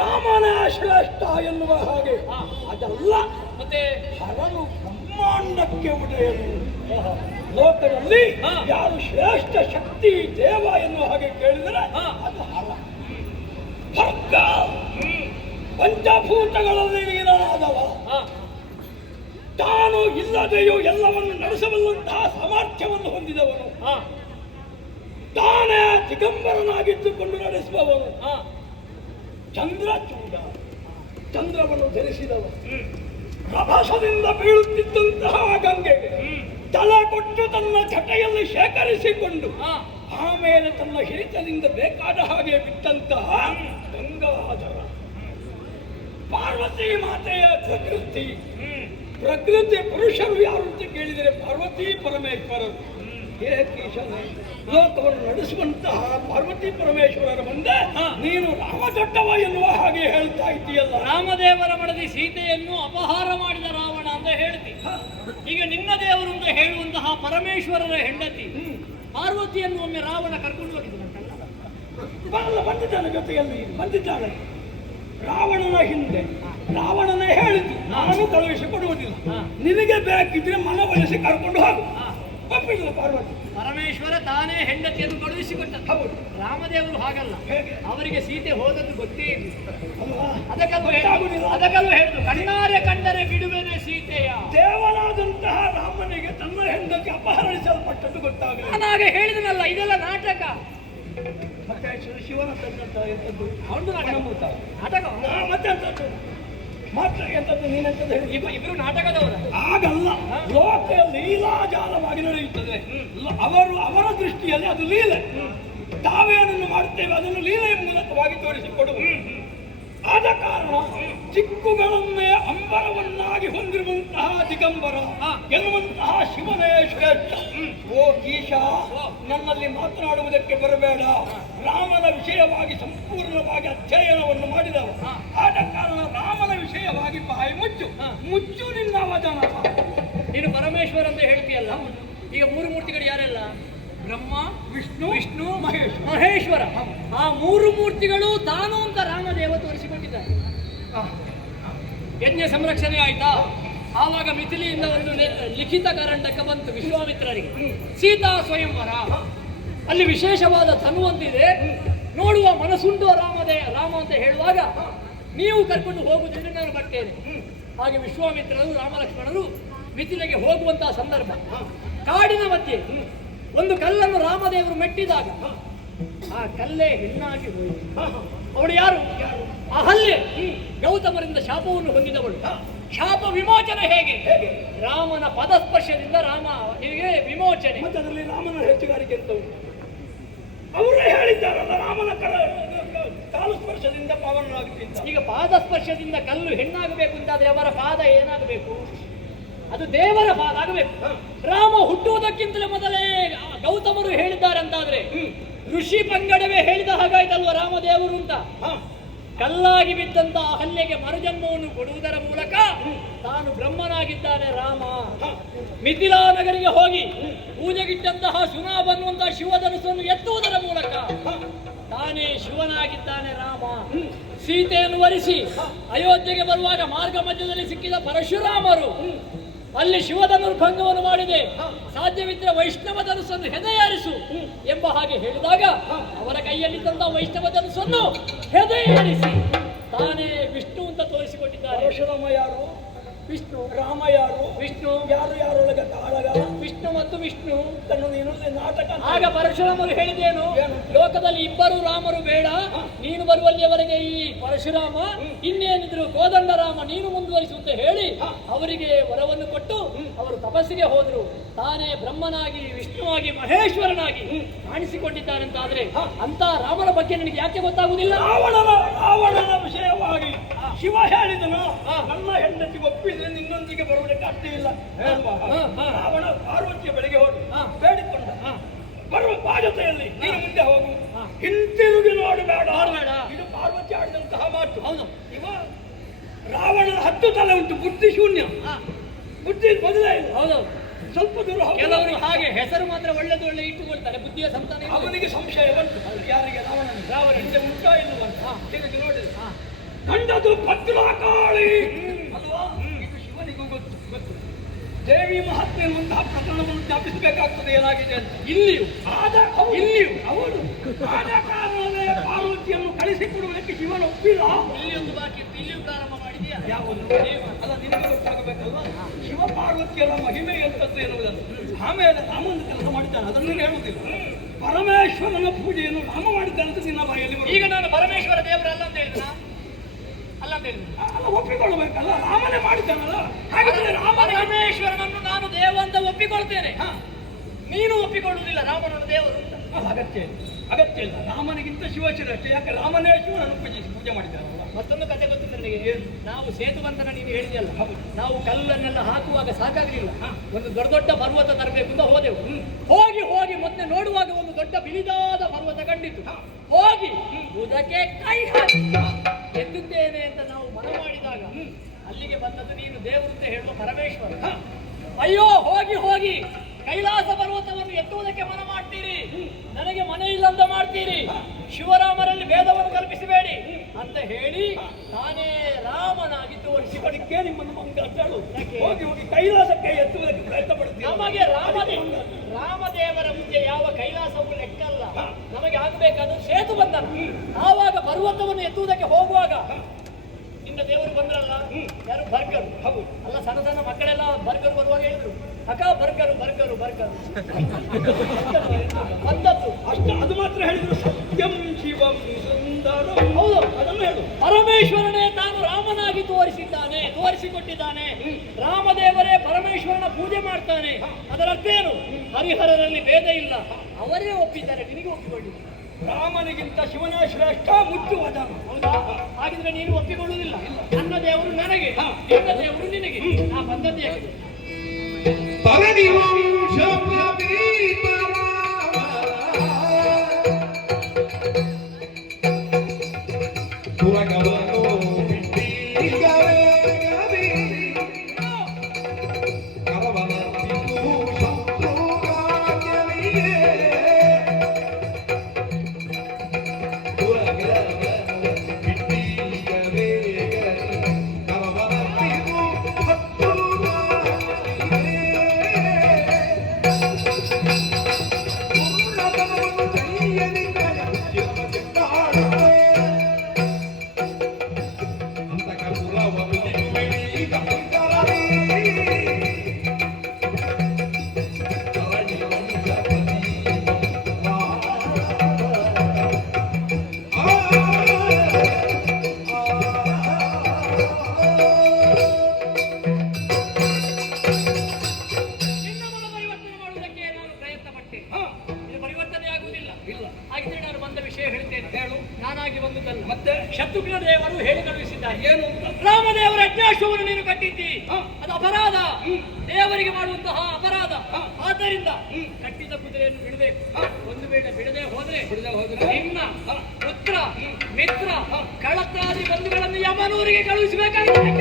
ರಾಮನ ಶ್ರೇಷ್ಠ ಎನ್ನುವ ಹಾಗೆ ಅದಲ್ಲ. ಮತ್ತೆ ಹರನು ಬ್ರಹ್ಮಾಂಡಕ್ಕೆ ಒಡೆಯನು. ಲೋಕದಲ್ಲಿ ಯಾರು ಶ್ರೇಷ್ಠ ಶಕ್ತಿ ದೇವ ಎನ್ನುವ ಹಾಗೆ ಕೇಳಿದರೆ ಅದು ಹರ. ಭರ್ಗ ಪಂಚಭೂತಗಳಲ್ಲಿ ಲೀನನಾದವ, ತಾನು ಇಲ್ಲದೆಯೂ ಎಲ್ಲವನ್ನು ನಡೆಸಬಲ್ಲಂತಹ ಸಾಮರ್ಥ್ಯವನ್ನು ಹೊಂದಿದವನು, ತಾನೇ ದಿಗಂಬರನಾಗಿದ್ದುಕೊಂಡು ನಡೆಸುವವನು, ಚಂದ್ರಚೂಡ ಚಂದ್ರವನ್ನು ಧರಿಸಿದವ, ರಭಸದಿಂದ ಬೀಳುತ್ತಿದ್ದಂತಹ ಗಂಗೆಗೆ ತಲೆ ಕೊಟ್ಟು ತನ್ನ ಜಟೆಯಲ್ಲಿ ಶೇಖರಿಸಿಕೊಂಡು ಆಮೇಲೆ ತನ್ನ ಹಿರಿತದಿಂದ ಬೇಕಾದ ಹಾಗೆ ಬಿಟ್ಟಂತಹ ಗಂಗಾಧರ. ಪಾರ್ವತಿ ಮಾತೆಯ ಪ್ರಕೃತಿ. ಪ್ರಕೃತಿ ಪುರುಷರು ಯಾರು ಅಂತ ಕೇಳಿದರೆ ಪಾರ್ವತಿ ಪರಮೇಶ್ವರರು. ಲೋಕವನ್ನು ನಡೆಸುವಂತಹ ಪಾರ್ವತಿ ಪರಮೇಶ್ವರರ ಮುಂದೆ ನೀನು ರಾಮದೊಡ್ಡವ ಎನ್ನುವ ಹಾಗೆ ಹೇಳ್ತಾ ಇದ್ದೀಯಲ್ಲ. ರಾಮದೇವರ ಮಡದಿ ಸೀತೆಯನ್ನು ಅಪಹಾರ ಮಾಡಿದ ರಾವಣ ಅಂತ ಹೇಳ್ತಿ. ಈಗ ನಿನ್ನ ದೇವರು ಅಂತ ಹೇಳುವಂತಹ ಪರಮೇಶ್ವರರ ಹೆಂಡತಿ ಪಾರ್ವತಿಯನ್ನು ಒಮ್ಮೆ ರಾವಣ ಕರ್ಕೊಂಡು ಹೋಗಿದ್ದಾನೆ. ಬಂದಿದ್ದಾನೆ, ಜೊತೆಯಲ್ಲಿ ಬಂದಿದ್ದಾಳೆ. ರಾವಣನ ಹಿಂದೆ ರಾವಣನೇ ಹೇಳಿದ್ದು, ನಾನು ಕಳುಹಿಸಿ ಕೊಡುವುದಿಲ್ಲ, ನಿನಗೆ ಬೇಕಿದ್ರೆ ಮನವೊಲಿಸಿ ಕರ್ಕೊಂಡು ಹೋಗು. ಒಪ್ಪಿಲ್ಲ ಪಾರ್ವತಿ. ಪರಮೇಶ್ವರ ತಾನೇ ಹೆಂಡತಿಯನ್ನು ಕಳುಹಿಸಿಕೊಟ್ಟ. ಹೌದು. ರಾಮದೇವರು ಹಾಗಲ್ಲ, ಅವರಿಗೆ ಸೀತೆ ಹೋದದ್ದು ಗೊತ್ತೇ ಇಲ್ಲ. ಅದಕ್ಕಲ್ಲೂ ಹೇಳುದು ಕಣ್ಣಾರೆ ಕಂಡರೆ ಬಿಡುವೆನೆ ಸೀತೆಯ. ದೇವನಾದಂತಹ ರಾಮನಿಗೆ ತನ್ನ ಹೆಂಡತಿ ಅಪಹರಿಸಲ್ಪಟ್ಟದ್ದು ಗೊತ್ತಾಗಲಿಲ್ಲ. ನಾನಾಗೆ ಹೇಳಿದನಲ್ಲ, ಇದೆಲ್ಲ ನಾಟಕ. ಮತ್ತೆ ಶಿವನ ತಂದಂತಹ ಎಂಥದ್ದು ಅವನು ನಾಟಕ ಮತ್ತೆ ಮಾತ್ರ ಎಂಥದ್ದು ನೀನೆಂಥದ್ದು ಹೇಳಿ. ಇಬ್ಬರು ನಾಟಕದವರು ಆಗಲ್ಲ. ಲೋಕ ಲೀಲಾಜಾಲವಾಗಿ ನಡೆಯುತ್ತದೆ. ಅವರ ದೃಷ್ಟಿಯಲ್ಲಿ ಅದು ಲೀಲೆ. ತಾವೇನನ್ನು ಮಾಡುತ್ತೇವೆ ಅದನ್ನು ಲೀಲೆಯ ಮೂಲಕವಾಗಿ ತೋರಿಸಿಕೊಡುವ. ಆದ ಕಾರಣ ಚಿಕ್ಕುಗಳನ್ನೇ ಅಂಬರವನ್ನಾಗಿ ಹೊಂದಿರುವಂತಹ ದಿಗಂಬರ ಎನ್ನುವಂತಹ ಶಿವನೇ ಶ್ರೇಷ್ಠ. ಓ ಈಶ, ನನ್ನಲ್ಲಿ ಮಾತನಾಡುವುದಕ್ಕೆ ಬರಬೇಡ. ರಾಮನ ವಿಷಯವಾಗಿ ಸಂಪೂರ್ಣವಾಗಿ ಅಧ್ಯಯನವನ್ನು ಮಾಡಿದವ. ಆದ ಕಾರಣ ರಾಮನ ವಿಷಯವಾಗಿ ಬಾಯಿ ಮುಚ್ಚು ನಿನ್ನ ವಚನ. ನೀನು ಪರಮೇಶ್ವರ ಅಂತ ಹೇಳ್ತೀಯಲ್ಲ, ಈಗ ಮೂರು ಮೂರ್ತಿಗಳು ಯಾರೆಲ್ಲ? ಬ್ರಹ್ಮ, ವಿಷ್ಣು ಮಹೇಶ್ವರ. ಆ ಮೂರು ಮೂರ್ತಿಗಳು ತಾನು ಅಂತ ರಾಮದೇವ ತೋರಿಸಿಕೊಂಡಿದ್ದಾರೆ. ಯಜ್ಞ ಸಂರಕ್ಷಣೆ ಆಯ್ತಾ? ಆವಾಗ ಮಿಥಿಲಿಯಿಂದ ಒಂದು ಲಿಖಿತ ಕಾರಂಡಕ ಬಂತು ವಿಶ್ವಾಮಿತ್ರರಿಗೆ, ಸೀತಾ ಸ್ವಯಂವರ. ಅಲ್ಲಿ ವಿಶೇಷವಾದ ತನುವಂತಿದೆ, ನೋಡುವ ಮನಸ್ಸುಂಟು ರಾಮ ಅಂತ ಹೇಳುವಾಗ ನೀವು ಕರ್ಕೊಂಡು ಹೋಗುವುದರಿಂದ ನಾನು ಬರ್ತೇನೆ. ಹಾಗೆ ವಿಶ್ವಾಮಿತ್ರರು ರಾಮಲಕ್ಷ್ಮಣರು ಮಿಥಿಲೆಗೆ ಹೋಗುವಂತಹ ಸಂದರ್ಭ. ಕಾಡಿನ ಮಧ್ಯೆ ಒಂದು ಕಲ್ಲನ್ನು ರಾಮದೇವರು ಮೆಟ್ಟಿದಾಗ ಆ ಕಲ್ಲೇ ಹೆಣ್ಣಾಗಿ ಹೋಯಿತು. ಅವಳು ಯಾರು? ಅಹಲ್ಯೆ. ಗೌತಮರಿಂದ ಶಾಪವನ್ನು ಹೊಂದಿದವಳು. ಶಾಪ ವಿಮೋಚನೆ ಹೇಗೆ? ರಾಮನ ಪದಸ್ಪರ್ಶದಿಂದ ರಾಮ ಹೀಗೆ ವಿಮೋಚನೆ. ಮತ್ತೆ ಅದರಲ್ಲಿ ರಾಮನ ಹೆಚ್ಚುಗಾರಿಕೆ ಅಂತ ಅವರೇ ಹೇಳಿದ್ದಾರಲ್ಲ, ರಾಮನ ಕಾಲು ಸ್ಪರ್ಶದಿಂದ ಪಾವನನಾಗುತ್ತಿದ್ದ. ಈಗ ಪಾದಸ್ಪರ್ಶದಿಂದ ಕಲ್ಲು ಹೆಣ್ಣಾಗಬೇಕು ಅಂತಾದ್ರೆ ಅವರ ಪಾದ ಏನಾಗಬೇಕು? ಅದು ದೇವರ ಪಾದ ಆಗಬೇಕು. ರಾಮ ಹುಟ್ಟುವುದಕ್ಕಿಂತಲೇ ಮೊದಲೇ ಗೌತಮರು ಹೇಳಿದ್ದಾರೆ ಅಂತಾದ್ರೆ ಋಷಿ ಪಂಗಡವೇ ಹೇಳಿದ ಹಾಗಾಯ್ತಲ್ವ ರಾಮದೇವರು ಅಂತ. ಕಲ್ಲಾಗಿ ಬಿದ್ದಂತಹ ಅಹಲ್ಯೆಗೆ ಮರುಜನ್ಮವನ್ನು ಕೊಡುವುದರ ಮೂಲಕ ತಾನು ಬ್ರಹ್ಮನಾಗಿದ್ದಾನೆ ರಾಮ. ಮಿಥಿಲಾ ನಗರಿಗೆ ಹೋಗಿ ಪೂಜೆಗಿಟ್ಟಂತಹ ಸುನಾಭ ಅನ್ನುವಂತಹ ಶಿವಧನುಸನ್ನು ಎತ್ತುವುದರ ಮೂಲಕ ತಾನೇ ಶಿವನಾಗಿದ್ದಾನೆ ರಾಮ. ಸೀತೆಯನ್ನು ವರಿಸಿ ಅಯೋಧ್ಯೆಗೆ ಬರುವಾಗ ಮಾರ್ಗ ಮಧ್ಯದಲ್ಲಿ ಸಿಕ್ಕಿದ ಪರಶುರಾಮರು ಅಲ್ಲಿ ಶಿವಧನುರ್ಭಂಗವನ್ನು ಮಾಡಿದೆ. ಸಾಧ್ಯವಿದ್ದರೆ ವೈಷ್ಣವ ಧನುಸನ್ನು ಹೆದೆಯೇರಿಸು ಎಂಬ ಹಾಗೆ ಹೇಳಿದಾಗ ಅವರ ಕೈಯಲ್ಲಿದ್ದಂತಹ ವೈಷ್ಣವ ಧನುಸನ್ನು ಹೆದೆಯೇರಿಸಿ ತಾನೇ ವಿಷ್ಣು ಅಂತ ತೋರಿಸಿಕೊಟ್ಟಿದ್ದಾರೆ. ಪರಶುರಾಮ ಯಾರು? ವಿಷ್ಣು. ರಾಮ ಯಾರು? ವಿಷ್ಣು. ಯಾರೊಳಗೆ ಕಾಳಗ? ವಿಷ್ಣು ಮತ್ತು ವಿಷ್ಣು. ನೀನು ನಾಟಕ. ಆಗ ಪರಶುರಾಮರು ಹೇಳಿದೇನು? ಲೋಕದಲ್ಲಿ ಇಬ್ಬರು ರಾಮರು ಬೇಡ, ನೀನು ಬರುವಲ್ಲಿಯವರೆಗೆ ಈ ಪರಶುರಾಮ, ಇನ್ನೇನಿದ್ರು ಕೋದಂಡರಾಮ ನೀನು ಮುಂದುವರಿಸು ಅಂತ ಹೇಳಿ ಅವರಿಗೆ ವರವನ್ನು ಕೊಟ್ಟು ಅವರು ತಪಸ್ಸಿಗೆ ಹೋದ್ರು. ತಾನೇ ಬ್ರಹ್ಮನಾಗಿ ವಿಷ್ಣುವಾಗಿ ಮಹೇಶ್ವರನಾಗಿ ಕಾಣಿಸಿಕೊಂಡಿದ್ದಾರಂತಾದ್ರೆ ಅಂತ ರಾಮನ ಬಗ್ಗೆ ನನಗೆ ಯಾಕೆ ಗೊತ್ತಾಗುವುದಿಲ್ಲ? ರಾವಣನ ವಿಷಯವಾಗಿ ಶಿವ ಹೇಳಿದನು, ನನ್ನ ಹೆಂಡತಿ ಒಪ್ಪಿದ್ರೆ ನಿನ್ನೊಂದಿಗೆ ಬರುವುದಕ್ಕೆ ಅಡ್ಡಿ ಇಲ್ಲ. ರಾವಣ ಪಾರ್ವತಿಯ ಬೆಳಗ್ಗೆ ಹೋಗಿ ಬೇಡಿಕೊಂಡ, ಬರುವ ಬಾಜತೆಯಲ್ಲಿ ನೀನು ಮುಂದೆ ಹೋಗು, ಹಿಂತಿರುಗಿ ನೋಡಬೇಡ. ಇದು ಪಾರ್ವತಿ ಆಡಿದಂತಹ ಮಾತು. ಹೌದು. ಇವ ರಾವಣನ 10 ತಲೆ ಉಂಟು, ಬುದ್ಧಿ ಶೂನ್ಯ, ಬುದ್ಧಿ ಮೊದಲೇ ಇಲ್ಲ. ಹೌದು. ಸ್ವಲ್ಪ ದೂರ ಕೆಲವರು ಹಾಗೆ ಹೆಸರು ಮಾತ್ರ ಒಳ್ಳೆದು ಒಳ್ಳೆ ಇಟ್ಟುಕೊಳ್ತಾರೆ, ಬುದ್ಧಿಯ ಸಂತಾನ. ಅವನಿಗೆ ಸಂಶಯ ಬಂತು, ಯಾರಿಗೆ? ರಾವಣನಿಗೆ. ರಾವಣ ಹಿಂದೆ ಮುಟ್ಟ ಇಲ್ಲವಂತ ತಿರುಗಿ ನೋಡಿದ. ಕಂಡದು ಭದ್ರಕಾಳಿ ಅಲ್ವಾ? ಇದು ಶಿವನಿಗೂ ಗೊತ್ತು. ದೇವಿ ಮಹಾತ್ಮೆ ಎನ್ನುವಂತಹ ಪ್ರಕರಣವನ್ನು ಜ್ಞಾಪಿಸಬೇಕಾಗ್ತದೆ ಏನಾಗಿದೆ ಅಂತ. ಇಲ್ಲಿಯೂ ಅವರು ಆದ ಕಾರಣವೇ ಪಾರ್ವತಿಯನ್ನು ಕಳಿಸಿಕೊಡುವುದಕ್ಕೆ ಶಿವನ ಒಪ್ಪಿಲ್ಲ. ಇಲ್ಲಿ ಒಂದು ಬಾಕಿ ಇತ್ತು, ಇಲ್ಲಿಯೂ ಪ್ರಾರಂಭ ಮಾಡಿದ್ಯಾ? ಯಾವುದು ಅಲ್ಲ, ನಿನಗೆ ಗೊತ್ತಾಗಬೇಕಲ್ವಾ ಶಿವ ಪಾರ್ವತಿಯರ ಮಹಿಮೆ ಎಂತದ್ದು ಎನ್ನುವುದನ್ನು. ಆಮೇಲೆ ರಾಮನ ಕೆಲಸ ಮಾಡಿದ್ದಾನೆ, ಅದನ್ನು ಹೇಳುವುದಿಲ್ಲ. ಪರಮೇಶ್ವರನ ಪೂಜೆಯನ್ನು ರಾಮ ಮಾಡಿದ್ದಾನೆ ಅಂತ ನಿನ್ನ ಬಾಯಲ್ಲಿ. ಈಗ ನಾನು ಪರಮೇಶ್ವರ ದೇವರಲ್ಲ ಅಂತ ಹೇಳಿದ ಅಲ್ಲ, ಒಪ್ಪಿಕೊಳ್ಳಬೇಕಲ್ಲ, ರಾಮನೇ ಮಾಡಿದ್ದಾನಲ್ಲ. ಹಾಗಿದ್ರೆ ಪರಮೇಶ್ವರನನ್ನು ನಾನು ದೇವ ಅಂತ ಒಪ್ಪಿಕೊಳ್ತೇನೆ, ನೀನು ಒಪ್ಪಿಕೊಳ್ಳುವುದಿಲ್ಲ ರಾಮನನ್ನು ದೇವರು ಅಂತ. ಅಗತ್ಯ ಇಲ್ಲ. ರಾಮನಿಗಿಂತ ಶಿವಶ್ರೇಷ್ಠ. ಯಾಕೆ ರಾಮನೇ ಶಿವನನ್ನು ಪೂಜೆ ಮಾಡಿದ್ದಾರಲ್ಲ. ಮತ್ತೊಂದು ಕಥೆ ಗೊತ್ತಿದೆ ನನಗೆ. ನಾವು ಸೇತುವಂತನ ನೀನು ಹೇಳಿದೆಯಲ್ಲ, ನಾವು ಕಲ್ಲನ್ನೆಲ್ಲ ಹಾಕುವಾಗ ಸಾಕಾಗಲಿಲ್ಲ, ಒಂದು ದೊಡ್ಡ ದೊಡ್ಡ ಪರ್ವತ ತರಬೇಕು ಅಂತ ಹೋದೆವು. ಹೋಗಿ ಮೊನ್ನೆ ನೋಡುವಾಗ ಒಂದು ದೊಡ್ಡ ಬಿಳಿದಾದ ಪರ್ವತ ಕಂಡಿತು. ಹೋಗಿ ಉದಕ್ಕೆ ಕೈ ಹಾಕಿ ಎದ್ದಿದ್ದೇನೆ ಅಂತ ನಾವು ಮನ ಮಾಡಿದಾಗ ಅಲ್ಲಿಗೆ ಬಂದದ್ದು ನೀನು ದೇವರು ಅಂತ ಹೇಳುವ ಪರಮೇಶ್ವರ. ಅಯ್ಯೋ, ಹೋಗಿ ಕೈಲಾಸ ಪರ್ವತವನ್ನು ಎತ್ತುವುದಕ್ಕೆ ಮನ ಮಾಡ್ತೀರಿ, ನನಗೆ ಮನೆ ಇಲ್ಲ ಅಂತ ಮಾಡ್ತೀರಿ, ಶಿವರಾಮರಲ್ಲಿ ಭೇದವನ್ನು ಕಲ್ಪಿಸಬೇಡಿ ಅಂತ ಹೇಳಿ ತಾನೇ ರಾಮನಾಗಿ ತೋರಿಸಿಕೊಡಿಕೆ ನಿಮ್ಮನ್ನು ಮಂಗಗಳು ಹೋಗಿ ಕೈಲಾಸಕ್ಕೆ ಎತ್ತುವುದಕ್ಕೆ ಪ್ರಯತ್ನ ಪಡ್ತೀವಿ. ನಮಗೆ ರಾಮದೇವರ ಮುಂದೆ ಯಾವ ಕೈಲಾಸವೂ ಲೆಕ್ಕಲ್ಲ. ನಮಗೆ ಆಗಬೇಕಾದ ಸೇತು ಬಂದನು. ಆವಾಗ ಪರ್ವತವನ್ನು ಎತ್ತುವುದಕ್ಕೆ ಹೋಗುವಾಗ ನಿನ್ನ ದೇವರು ಬಂದ್ರಲ್ಲ, ಯಾರು ಬರ್ಗರು. ಹೌದು ಅಲ್ಲ, ಸಣ್ಣ ಸಣ್ಣ ಮಕ್ಕಳೆಲ್ಲ ಬರ್ಗರು ಬರುವಾಗ ಹೇಳಿದ್ರು, ಅಕ್ಕ ಬರ್ಗರು ಬಂದದ್ದು ಅಷ್ಟು. ಅದು ಮಾತ್ರ ಹೇಳಿದ್ರು, ಸತ್ಯಂ ಶಿವಂ ಸುಂದರಂ. ಹೌದು, ಅದನ್ನು ಹೇಳು. ಪರಮೇಶ್ವರನೇ ತಾನು ರಾಮನಾಗಿ ತೋರಿಸಿಕೊಟ್ಟಿದ್ದಾನೆ. ರಾಮದೇವರೇ ಪರಮೇಶ್ವರನ ಪೂಜೆ ಮಾಡ್ತಾನೆ. ಅದರ ಅರ್ಥ ಏನು? ಹರಿಹರರಲ್ಲಿ ಭೇದ ಇಲ್ಲ, ಅವರೇ ಒಪ್ಪಿದ್ದಾರೆ, ನಿನಗೆ ಒಪ್ಪಿಕೊಂಡಿದ್ದಾರೆ. ರಾಮನಿಗಿಂತ ಶಿವನೇ ಶ್ರೇಷ್ಠ ಮುಚ್ಚುವದ. ಹೌದಾ? ಹಾಗಿದ್ರೆ ನೀನು ಒಪ್ಪಿಕೊಳ್ಳುವುದಿಲ್ಲ. ನನ್ನ ದೇವರು ನನಗೆ, ನಿನ್ನ ದೇವರು ನಿನಗೆ. ನಾ ಬಂದದ್ದೇ ನಾನಾಗಿ ಬಂದುದಲ್ಲ. ಮತ್ತೆ ಶತ್ರುಘ್ನ ದೇವರು ಹೇಳಿ ಕಳುಹಿಸಿದ್ದಾರೆ. ಏನು? ರಾಮದೇವರ ಅಜ್ಞಾಶ್ವವನ್ನು ನೀನು ಕಟ್ಟಿದ್ದಿ, ಅದು ಅಪರಾಧ, ದೇವರಿಗೆ ಮಾಡುವಂತಹ ಅಪರಾಧ. ಆದ್ದರಿಂದ ಕಟ್ಟಿದ ಕುದುರೆಯನ್ನು ಬಿಡಬೇಕು. ಒಂದು ವೇಳೆ ಬಿಡದೆ ಹೋದ್ರೆ ನಿನ್ನ ಪುತ್ರ ಮಿತ್ರ ಕಳತ್ರಾದಿ ಬಂಧುಗಳನ್ನು ಯಮನೂರಿಗೆ ಕಳುಹಿಸಬೇಕಾಗಿದೆ.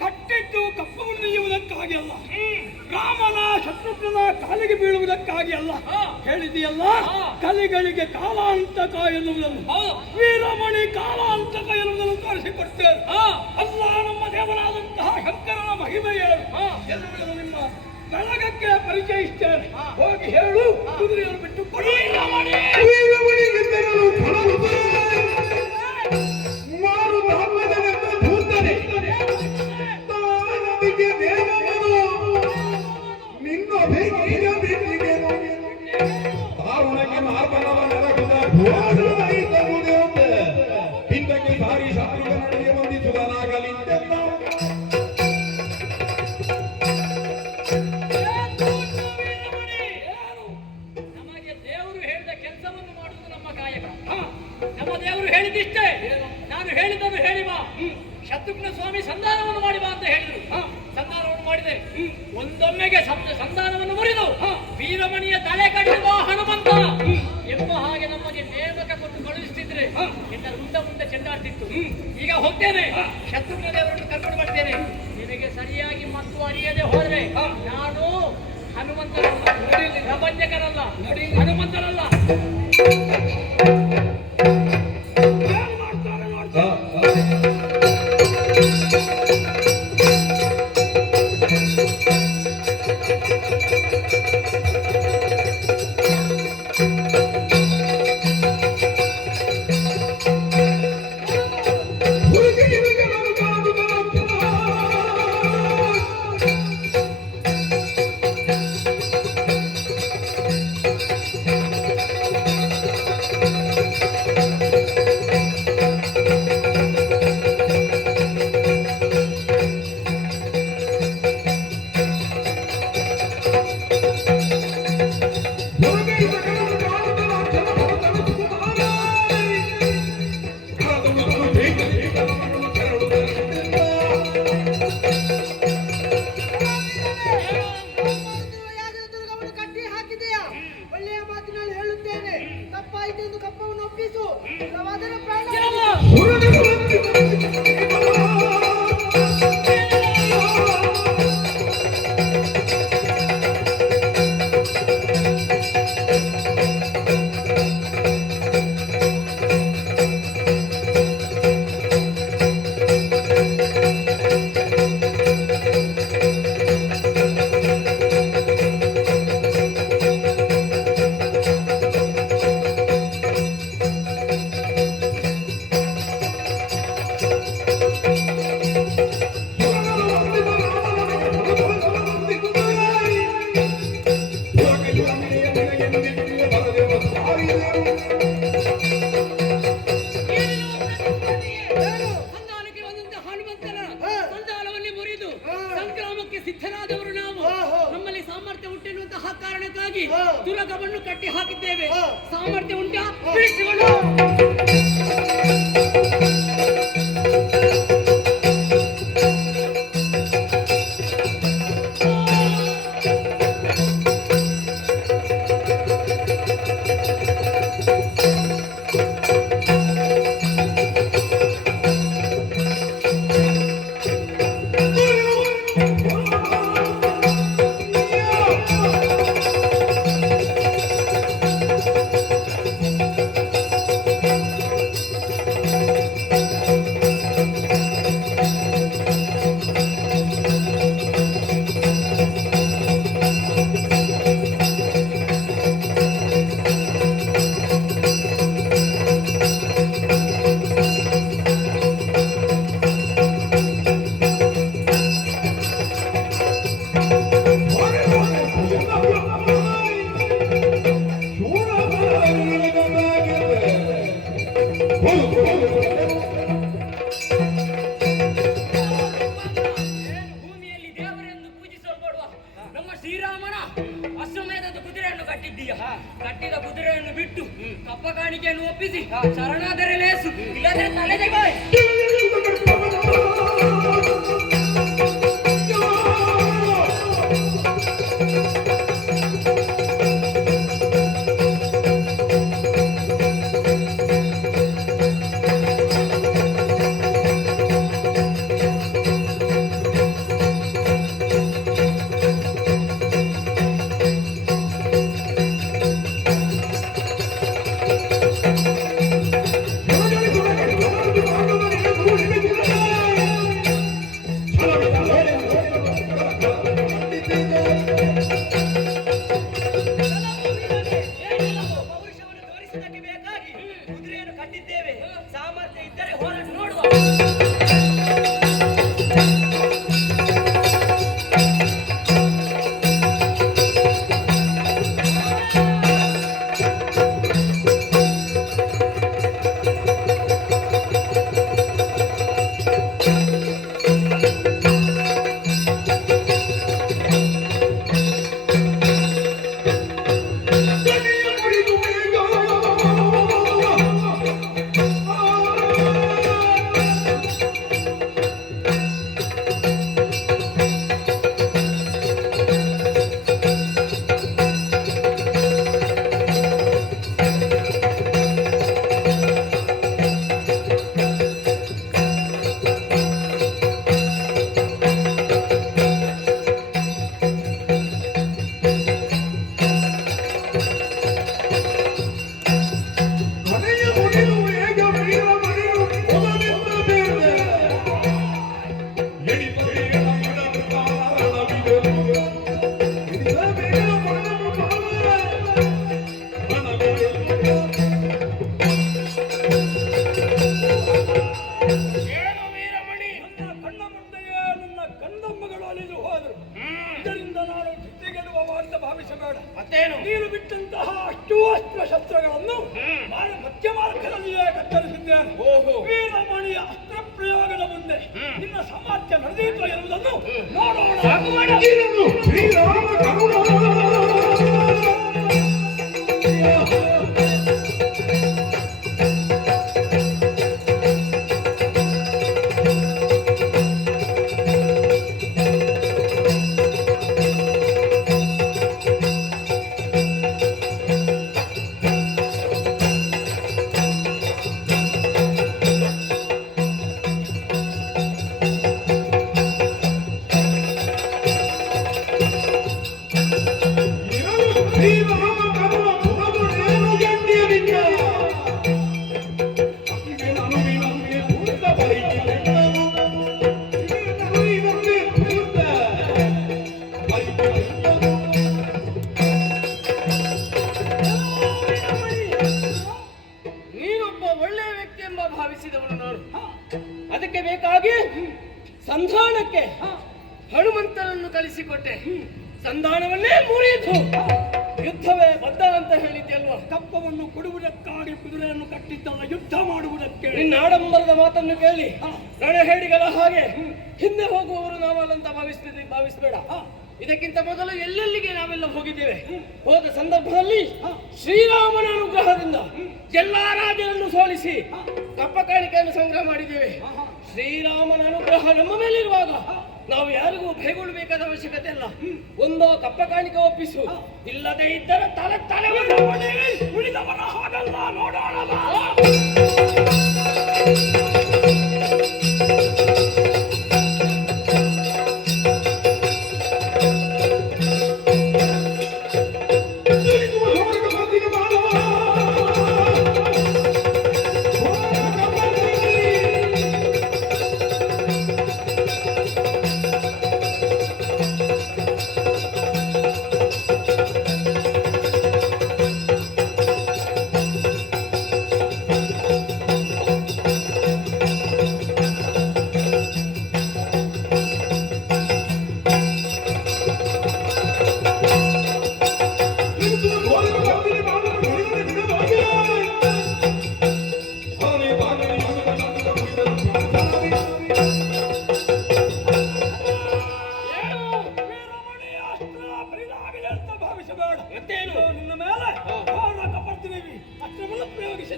ಕಟ್ಟಿದ್ದು ಕಪ್ಪವನ್ನು ಇಯುವುದಕ್ಕಾಗಿ ಅಲ್ಲ, ರಾಮನ ಶತ್ರುಘ್ನನ ಕಾಲಿಗೆ ಬೀಳುವುದಕ್ಕಾಗಿ ಅಲ್ಲ. ಹೇಳಿದೆಯಲ್ಲ, ಕಲಿಗಳಿಗೆ ಕಾಲಾಂತಕ ಎನ್ನುವುದನ್ನು, ವೀರಮಣಿ ಕಾಲಾಂತಕ ಎನ್ನುವುದನ್ನು ತೋರಿಸಿಕೊಡ್ತೇವೆ. ಅಲ್ಲ, ನಮ್ಮ ದೇವರಾದಂತಹ ಶಂಕರನ ಮಹಿಮೆಯೇ ಎನ್ನುವುದನ್ನು ನಿಮ್ಮ ಬೆಳಗಕ್ಕೆ ಪರಿಚಯಿಸ್ತೇನೆ. ಹೋಗಿ ಹೇಳು, ಕುದುರೆಯನ್ನು ಬಿಟ್ಟು ಕೊಡು. ನಿನ್ನ ಒಂದೊಮ್ಮೆಗೆ ಸಂಧಾನವನ್ನು ಮುರಿದು ವೀರಮಣಿಯ ತಲೆ ಕಡಿಯುವ ಹನುಮಂತ ಎಂಬ ಹಾಗೆ ನಮಗೆ ನೇಮಕ ಕೊಟ್ಟು ಕಳುಹಿಸ್ತಿದ್ರೆ ಎಲ್ಲರ ಮುಂದೆ ಚೆಂಡಾಡ್ತಿತ್ತು. ಈಗ ಹೋಗ್ತೇನೆ, ಶತ್ರುಘ್ನ ದೇವರನ್ನು ಕರ್ಕೊಂಡು ಬರ್ತೇನೆ. ನಿನಗೆ ಸರಿಯಾಗಿ ಮತ್ತು ಅರಿಯದೆ ಹೋದ್ರೆ ನಾನು ಹನುಮಂತನಲ್ಲ, ಪ್ರಪಂಚಕರಲ್ಲ, ಹನುಮಂತನಲ್ಲ. ಸಿದ್ಧರಾದವರು ನಾವು. ನಮ್ಮಲ್ಲಿ ಸಾಮರ್ಥ್ಯ ಉಂಟೆನ್ನುವಂತಹ ಕಾರಣಕ್ಕಾಗಿ ತುರಗವನ್ನು ಕಟ್ಟಿ ಹಾಕಿದ್ದೇವೆ. ಸಾಮರ್ಥ್ಯ ಉಂಟಾ? ಭೂಮಿಯಲ್ಲಿ ದೇವರೆಂದು ಪೂಜಿಸಲ್ಪಡುವ ನಮ್ಮ ಶ್ರೀರಾಮನ ಅಶ್ವಮೇಧದ ಕುದುರೆಯನ್ನು ಕಟ್ಟಿದ್ದೀಯ. ಕಟ್ಟಿದ ಕುದುರೆಯನ್ನು ಬಿಟ್ಟು ಕಪ್ಪ ಕಾಣಿಕೆಯನ್ನು ಒಪ್ಪಿಸಿ ಶರಣಾದರೆ ಲೇಸು, ಇಲ್ಲದ್ರೆ ತಲೆದೆಗೆ. ಭಾವಿಸಬೇಡ. ಮತ್ತೇನು? ನೀನು ಬಿಟ್ಟಂತಹ ಅಷ್ಟೂ ಅಸ್ತ್ರ ಶಸ್ತ್ರಗಳನ್ನು ನಾನು ಮಧ್ಯ ಮಾರ್ಗದಲ್ಲಿಯೇ ಕತ್ತರಿಸಿದ್ದೇನೆ. ವೀರಮಣಿಯ ಅಸ್ತ್ರ ಪ್ರಯೋಗದ ಮುಂದೆ ನಿನ್ನ ಸಾಮರ್ಥ್ಯ ನಡೆದೀತು ಎನ್ನುವುದನ್ನು ನೋಡೋಣ. ಅದಕ್ಕೆ ಬೇಕಾಗಿ ಸಂಧಾನಕ್ಕೆ ಹನುಮಂತನನ್ನು ಕಳಿಸಿಕೊಟ್ಟೆ. ಸಂಧಾನವನ್ನೇ ಮುರಿಯಿತು. ಯುದ್ಧವೇ ಬದ್ಧ ಅಂತ ಹೇಳಿದ್ಯಲ್ವಾ? ಕಪ್ಪವನ್ನು ಕೊಡುವುದಕ್ಕಾಗಿ ಕುದುರೆಯನ್ನು ಕಟ್ಟಿದ್ದಲ್ಲ, ಯುದ್ಧ ಮಾಡುವುದಕ್ಕೆ. ನಿನ್ನ ಆಡಂಬರದ ಮಾತನ್ನು ಕೇಳಿ ರಣಹೇಡಿಗಳ ಹಾಗೆ ಹಿಂದೆ ಹೋಗುವವರು ನಾವಲ್ಲಂತ ಭಾವಿಸಬೇಡ. ಇದಕ್ಕಿಂತ ಮೊದಲು ಎಲ್ಲೆಲ್ಲಿಗೆ ನಾವೆಲ್ಲ ಹೋಗಿದ್ದೇವೆ. ಹೋದ ಸಂದರ್ಭದಲ್ಲಿ ಶ್ರೀರಾಮನ ಅನುಗ್ರಹದಿಂದ ಎಲ್ಲಾ ರಾಜರನ್ನು ಸೋಲಿಸಿ ಕಪ್ಪ ಕಾಣಿಕೆಯನ್ನು ಸಂಗ್ರಹ ಮಾಡಿದ್ದೇವೆ. ಶ್ರೀರಾಮನ ಅನುಗ್ರಹ ನಮ್ಮ ಮೇಲಿರುವಾಗ ನಾವು ಯಾರಿಗೂ ಭಯಗೊಳ್ಳಬೇಕಾದ ಅವಶ್ಯಕತೆ ಇಲ್ಲ. ಒಂದೋ ಕಪ್ಪ ಕಾಣಿಕೆ ಒಪ್ಪಿಸು, ಇಲ್ಲದೆ ಇದ್ದರೆ ತಲೆ ಉಳಿದವರ ಹಾಗಲ್ಲ, ನೋಡೋಣ. ಮತ್ತೇನು? ನಿನ್ನ ಮೇಲೆ ಬರ್ತೀವಿ, ಅಷ್ಟವನ್ನು ಪ್ರಯೋಗಿಸಿ.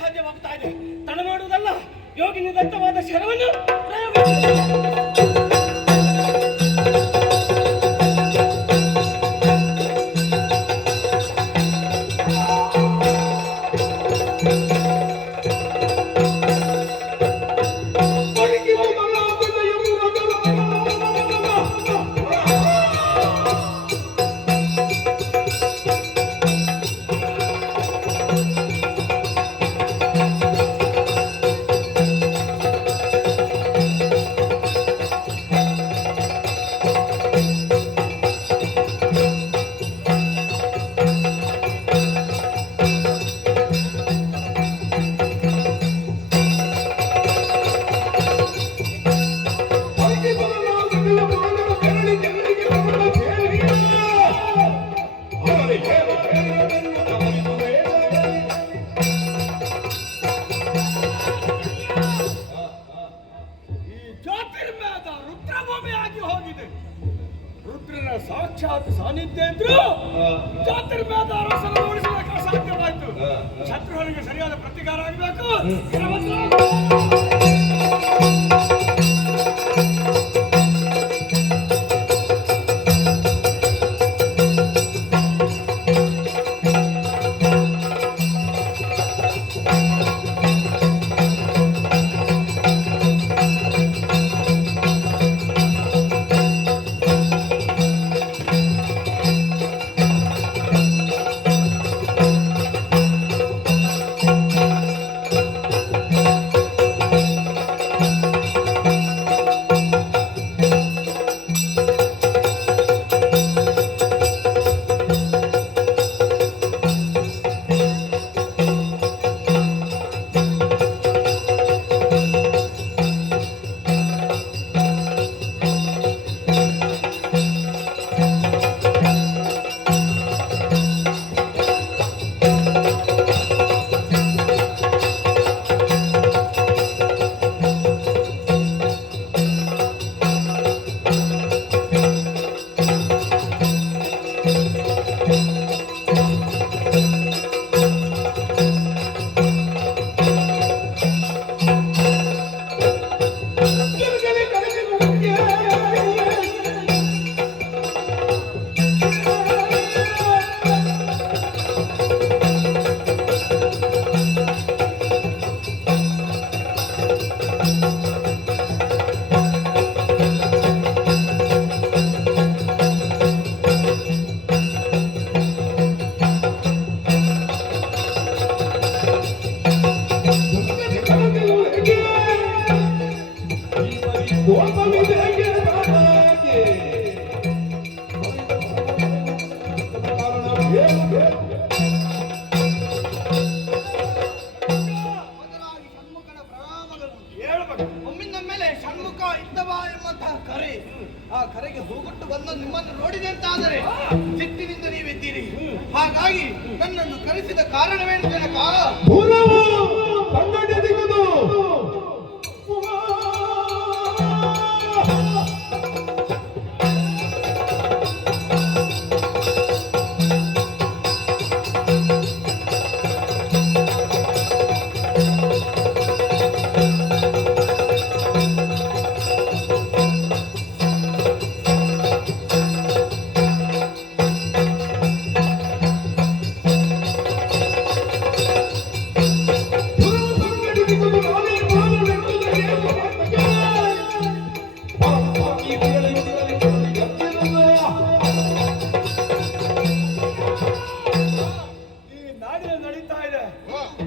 ಸಾಧ್ಯವಾಗ್ತಾ ಇದೆ. ತಡ ಮಾಡುವುದಲ್ಲ, ಯೋಗಿನಿ ದತ್ತವಾದ ಶರವನ್ನು ಸಾಕ್ಷಾತ್ ಸಾನ್ನಿಧ್ಯ ಇದ್ರು ಜ್ಯೋತಿರ್ಮಯದ ಅರಸನ್ನು ಓಡಿಸಬೇಕು ಸಾಧ್ಯವಾಯಿತು. ಶತ್ರುಗಳಿಗೆ ಸರಿಯಾದ ಪ್ರತಿಕಾರ ಆಗಬೇಕು. ಆ ಕರೆಗೆ ಹೋಗೊಟ್ಟು ಬಂದ ನಿಮ್ಮನ್ನು ನೋಡಿದೆ ಅಂತ ಆದರೆ ಸಿಟ್ಟಿನಿಂದ ನೀವಿದ್ದೀರಿ. ಹಾಗಾಗಿ ನನ್ನನ್ನು ಕರೆಸಿದ ಕಾರಣವೇನು ಜನಕ?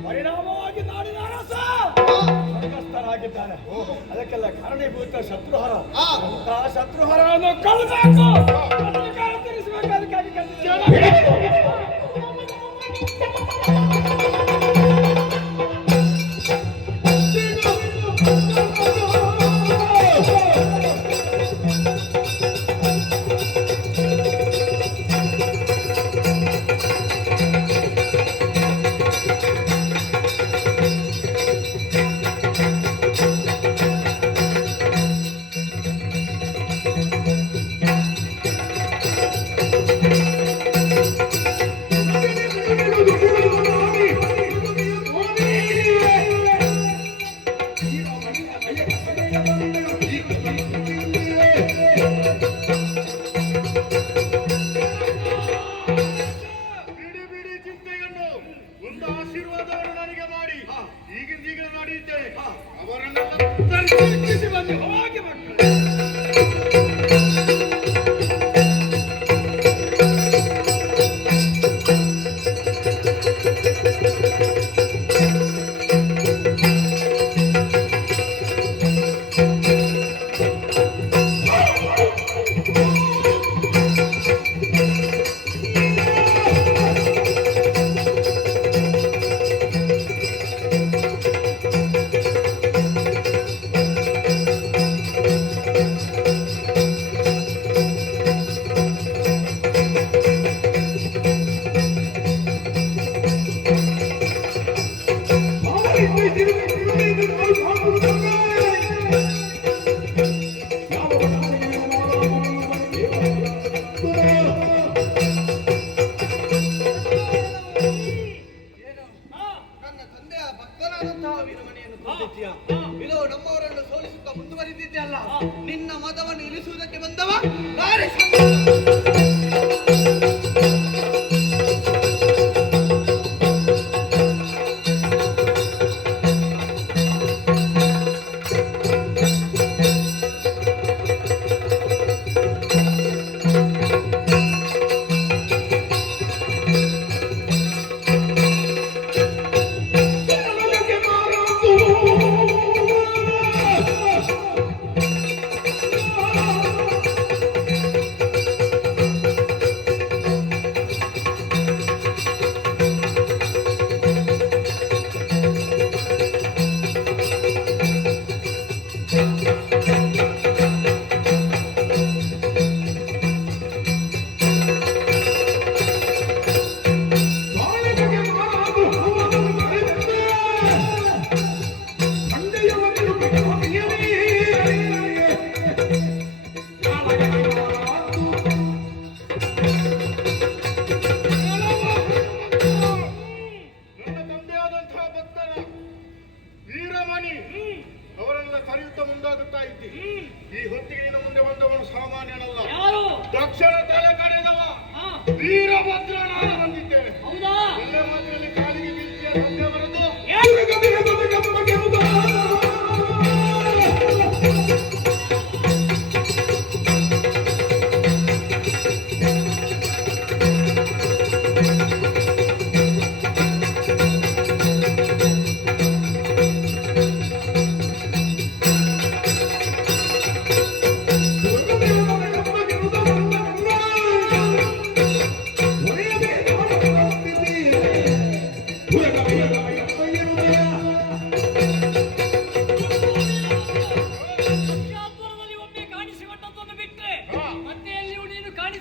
ಪರಿಣಾಮವಾಗಿ ನಾಡಿನ ಅರಸ ಸ್ವರ್ಗಸ್ಥರಾಗಿದ್ದಾನೆ. ಅದಕ್ಕೆಲ್ಲ ಕಾರಣೀಭೂತ ಶತ್ರುಹರ. ಅಂತಹ ಶತ್ರುಹರವನ್ನು ಕೊಲ್ಲಬೇಕು, ಅಧಿಕಾರ ತಿಳಿಸಬೇಕು. ಅದಕ್ಕಾಗಿ ಆಶೀರ್ವಾದವನ್ನು ನನಗೆ ಮಾಡಿ ಈಗಿಂದೀಗ ನಡೆಯುತ್ತೇನೆ. ಅವರನ್ನು ಬಂದು ಹೋಗಿ ಮಕ್ಕಳು ಇದು ನಮ್ಮವರನ್ನು ಸೋಲಿಸುತ್ತಾ ಮುಂದುವರಿದಿದ್ದೆಯಲ್ಲ. ನಿನ್ನ ಮತವನ್ನು ಇಳಿಸುವುದಕ್ಕೆ ಬಂದವ ನಾಳೆ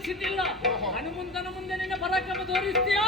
ನಿರೀಕ್ಷಿತ ಇಲ್ಲ. ಹನುಮಂತನ ಮುಂದೆ ನಿನ್ನ ಪರಾಕ್ರಮ ತೋರಿಸ್ತೀಯಾ?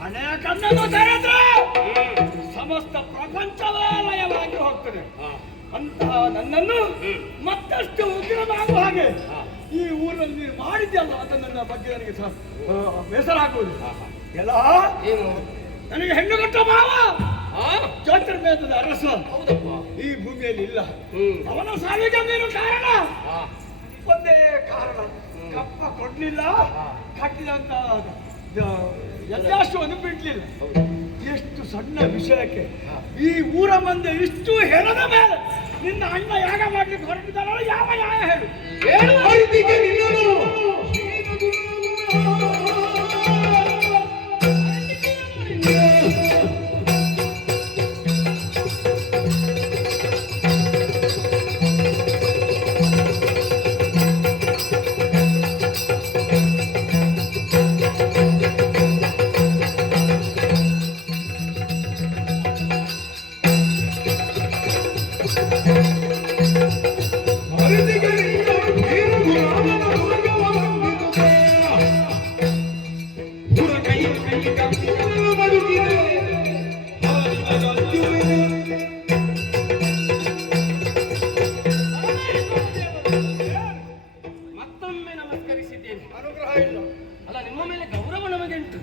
ಹಣೆಯ ಕಣ್ಣನ್ನು ತೆರೆದ್ರೆ ಸಮಸ್ತ ಪ್ರಪಂಚವೇ ಲಯವಾಗಿ ಹೋಗ್ತದೆ. ಅಂತಹ ನನ್ನನ್ನು ಮತ್ತಷ್ಟು ಉಗ್ರವಾಗುವ ಹಾಗೆ ಈ ಊರಲ್ಲಿ ನೀನು ಮಾಡಿದ್ಯಲ್ಲ, ಅದು ನನ್ನ ಬಗ್ಗೆ ನನಗೆ ಬೇಸರಾಗುವುದು. ಎಲ್ಲ ನನಗೆ ಹೆಣ್ಣು ಕಟ್ಟ ಮಾವ ಜ್ಯೋತಿರ್ವೇದದ ಅರಸ ಈ ಭೂಮಿಯಲ್ಲಿ ಇಲ್ಲ. ಅವನ ಸಾವಿಗೆ ನೀನು ಕಾರಣ. ಒಂದೇ ಕಾರಣ, ಕಪ್ಪ ಕೊಡ್ಲಿಲ್ಲ, ಕಟ್ಟಿದಂತ ಯಥಾಶ್ವವನ್ನು ಬಿಡ್ಲಿಲ್ಲ. ಎಷ್ಟು ಸಣ್ಣ ವಿಷಯಕ್ಕೆ ಈ ಊರ ಮಂದಿ ಇಷ್ಟು ಹೆಣದ ಮೇಲೆ ನಿನ್ನ ಅಣ್ಣ ಯಾಗ ಮಾಡ್ಲಿಕ್ಕೆ ಹೊರಟಿದ್ದಾನೋ ಯಾವ ನ್ಯಾಯ ಹೇಳು? ಮತ್ತೊಮ್ಮೆ ನಮಸ್ಕರಿಸಿದ್ದೇನೆ. ಅನುಗ್ರಹ ಇಲ್ಲ. ಅಲ್ಲ, ನಿಮ್ಮ ಮೇಲೆ ಗೌರವ ನಮಗೆ ಉಂಟು.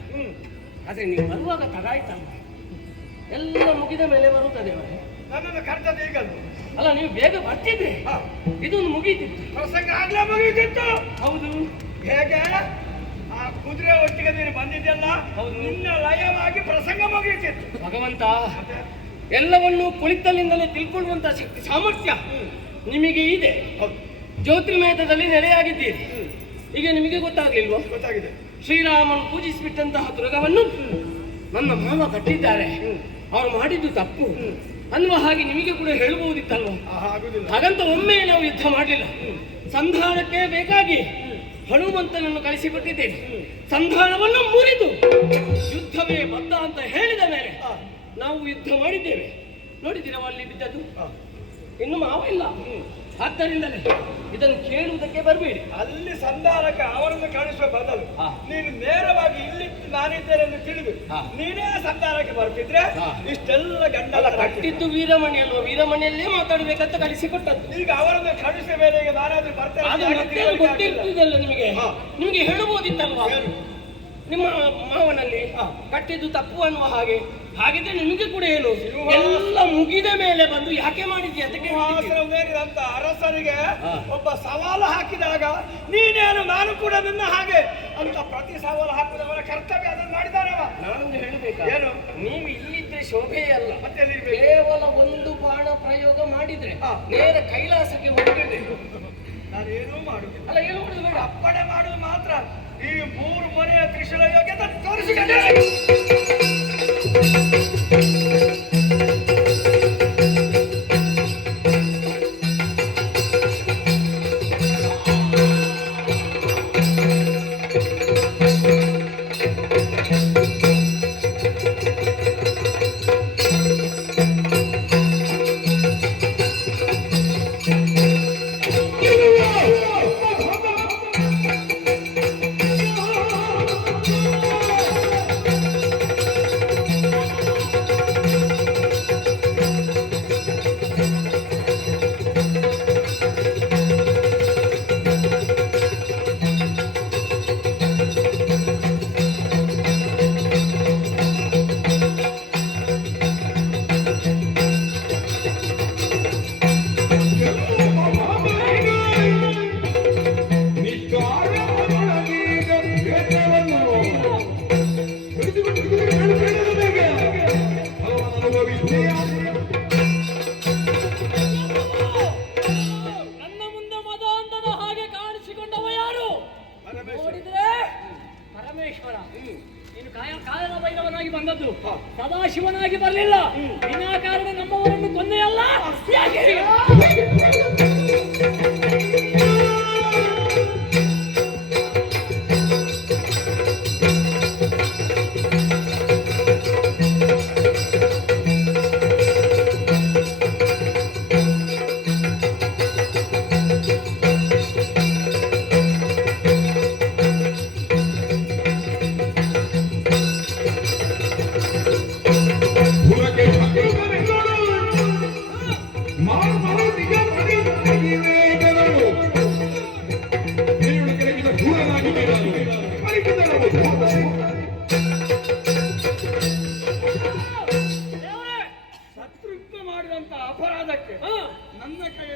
ಆದ್ರೆ ನೀವು ಬರುವಾಗ ತಗಾಯ್ತಲ್ಲ, ಎಲ್ಲ ಮುಗಿದ ಮೇಲೆ ಬರುತ್ತದೆ ಅವರೇ. ನನ್ನನ್ನು ಕರ್ತದೆ ಈಗ ಅಲ್ಲ, ನೀವು ಬೇಗ ಬರ್ತಿದ್ರೆ ಇದೊಂದು ಮುಗೀತಿತ್ತು. ಪ್ರಸಂಗ ಆಗ್ಲೇ ಮುಗಿದಿತ್ತು. ಹೌದು. ಹೇಗೆ ಆ ಕುದುರೆ ಒಟ್ಟಿಗೆ ನೀನು ಬಂದಿದ್ದೆಲ್ಲ ಹೌದು. ನಿನ್ನ ಲಯವಾಗಿ ಪ್ರಸಂಗ ಮುಗಿಯುತ್ತಿತ್ತು. ಭಗವಂತ ಎಲ್ಲವನ್ನು ಕುಳಿತಲ್ಲಿಂದಲೇ ತಿಳ್ಕೊಳ್ಳುವಂತ ಶಕ್ತಿ ಸಾಮರ್ಥ್ಯ ನಿಮಗೆ ಇದೆ. ಜ್ಯೋತಿರ್ಮಯದಲ್ಲಿ ನೆಲೆಯಾಗಿದ್ದೀರಿ. ಈಗ ನಿಮಗೆ ಗೊತ್ತಾಗ್ಲಿಲ್ವೋ? ಗೊತ್ತಾಗಿದೆ. ಶ್ರೀರಾಮನು ಪೂಜಿಸಿಬಿಟ್ಟಂತಹ ದುರ್ಗವನ್ನು ನನ್ನ ಮಾವ ಕಟ್ಟಿದ್ದಾರೆ, ಅವ್ರು ಮಾಡಿದ್ದು ತಪ್ಪು ಅನ್ನುವ ಹಾಗೆ ನಿಮಗೆ ಕೂಡ ಹೇಳಬಹುದಿತ್ತಲ್ವ? ಆಗುದಿಲ್ಲ. ಹಾಗಂತ ಒಮ್ಮೆ ನಾವು ಯುದ್ಧ ಮಾಡಲಿಲ್ಲ. ಸಂಧಾನಕ್ಕೆ ಬೇಕಾಗಿ ಹನುಮಂತನನ್ನು ಕಳಿಸಿಕೊಟ್ಟಿದ್ದೇನೆ. ಸಂಧಾನವನ್ನು ಮುರಿದು ಯುದ್ಧವೇ ಬದ್ಧ ಅಂತ ಹೇಳಿದ ಮೇಲೆ ನಾವು ಯುದ್ಧ ಮಾಡಿದ್ದೇವೆ. ನೋಡಿದ್ದೀರವ ಅಲ್ಲಿ ಬಿದ್ದದ್ದು? ಇನ್ನು ಮಾವ ಇಲ್ಲ. ಆದ್ದರಿಂದಲೇ ಇದನ್ನು ಕೇಳುವುದಕ್ಕೆ ಬರಬೇಡಿ. ಅಲ್ಲಿ ಸಂಧಾನಕ್ಕೆ ಅವರನ್ನು ಕಾಣಿಸುವ ಬದಲು ನೀನು ನೇರವಾಗಿ ಇಲ್ಲಿ ನಾನಿದ್ದೇನೆ ಎಂದು ತಿಳಿದು ನೀನೇ ಸಂಧಾನಕ್ಕೆ ಬರ್ತಿದ್ರೆ ಇಷ್ಟೆಲ್ಲ ಗಂಡಲ ಕಟ್ಟಿದ್ದು ವೀರಮಣಿ ಅಲ್ವಾ? ವೀರಮಣಿಯಲ್ಲೇ ಮಾತಾಡಬೇಕಂತ ಕಳಿಸಿಕೊಟ್ಟದ್ದು. ಈಗ ಅವರನ್ನು ಕಳಿಸಿದ ಮೇಲೆ ಈಗ ನಾನಾದ್ರೂ ಬರ್ತೇನೆ. ಅದು ಮತ್ತೆ ಗೊತ್ತಿರ್ತದಲ್ಲ ನಿಮಗೆ. ನಿಮಗೆ ಹೇಳಬಹುದಿತ್ತಲ್ವಾ? ನಿಮ್ಮ ಮಾವನಲ್ಲಿ ಕಟ್ಟಿದ್ದು ತಪ್ಪು ಅನ್ನುವ ಹಾಗೆ. ಹಾಗಿದ್ರೆ ನಿಮಗೆ ಕೂಡ ಏನು, ಎಲ್ಲ ಮುಗಿದ ಮೇಲೆ ಬಂದು ಯಾಕೆ ಮಾಡಿದ್ಯಾ ಅಂತ ಅಂತ ಅರಸರಿಗೆ ಒಬ್ಬ ಸವಾಲು ಹಾಕಿದಾಗ ನೀನೇನು ನಾನು ಕೂಡ ನಿನ್ನ ಹಾಗೆ ಅಂತ ಪ್ರತಿ ಸವಾಲು ಹಾಕುದವರ ಕರ್ತವ್ಯ ಅದನ್ನು ಮಾಡಿದಾರವ. ನಾನು ಹೇಳಬೇಕಾ? ಏನು? ನೀವು ಇಲ್ಲಿದ್ರೆ ಶೋಭೆ ಅಲ್ಲ. ಮತ್ತೆ ಕೇವಲ ಒಂದು ಬಾಣ ಪ್ರಯೋಗ ಮಾಡಿದ್ರೆ ನೇರ ಕೈಲಾಸಕ್ಕೆ ಹೋಗಬೇಕು. ನಾನೇನೂ ಮಾಡುದು ಅಲ್ಲ, ಏನು ಮಾಡುದು ಬೇಡ, ಅಪ್ಪಣೆ ಮಾಡುದು ಮಾತ್ರ. ಈ 3 ಮನೆಯ ತ್ರಿಶೂಲ ಯೋಗ್ಯತೆ ತೋರಿಸಿಕೊಂಡೆ. You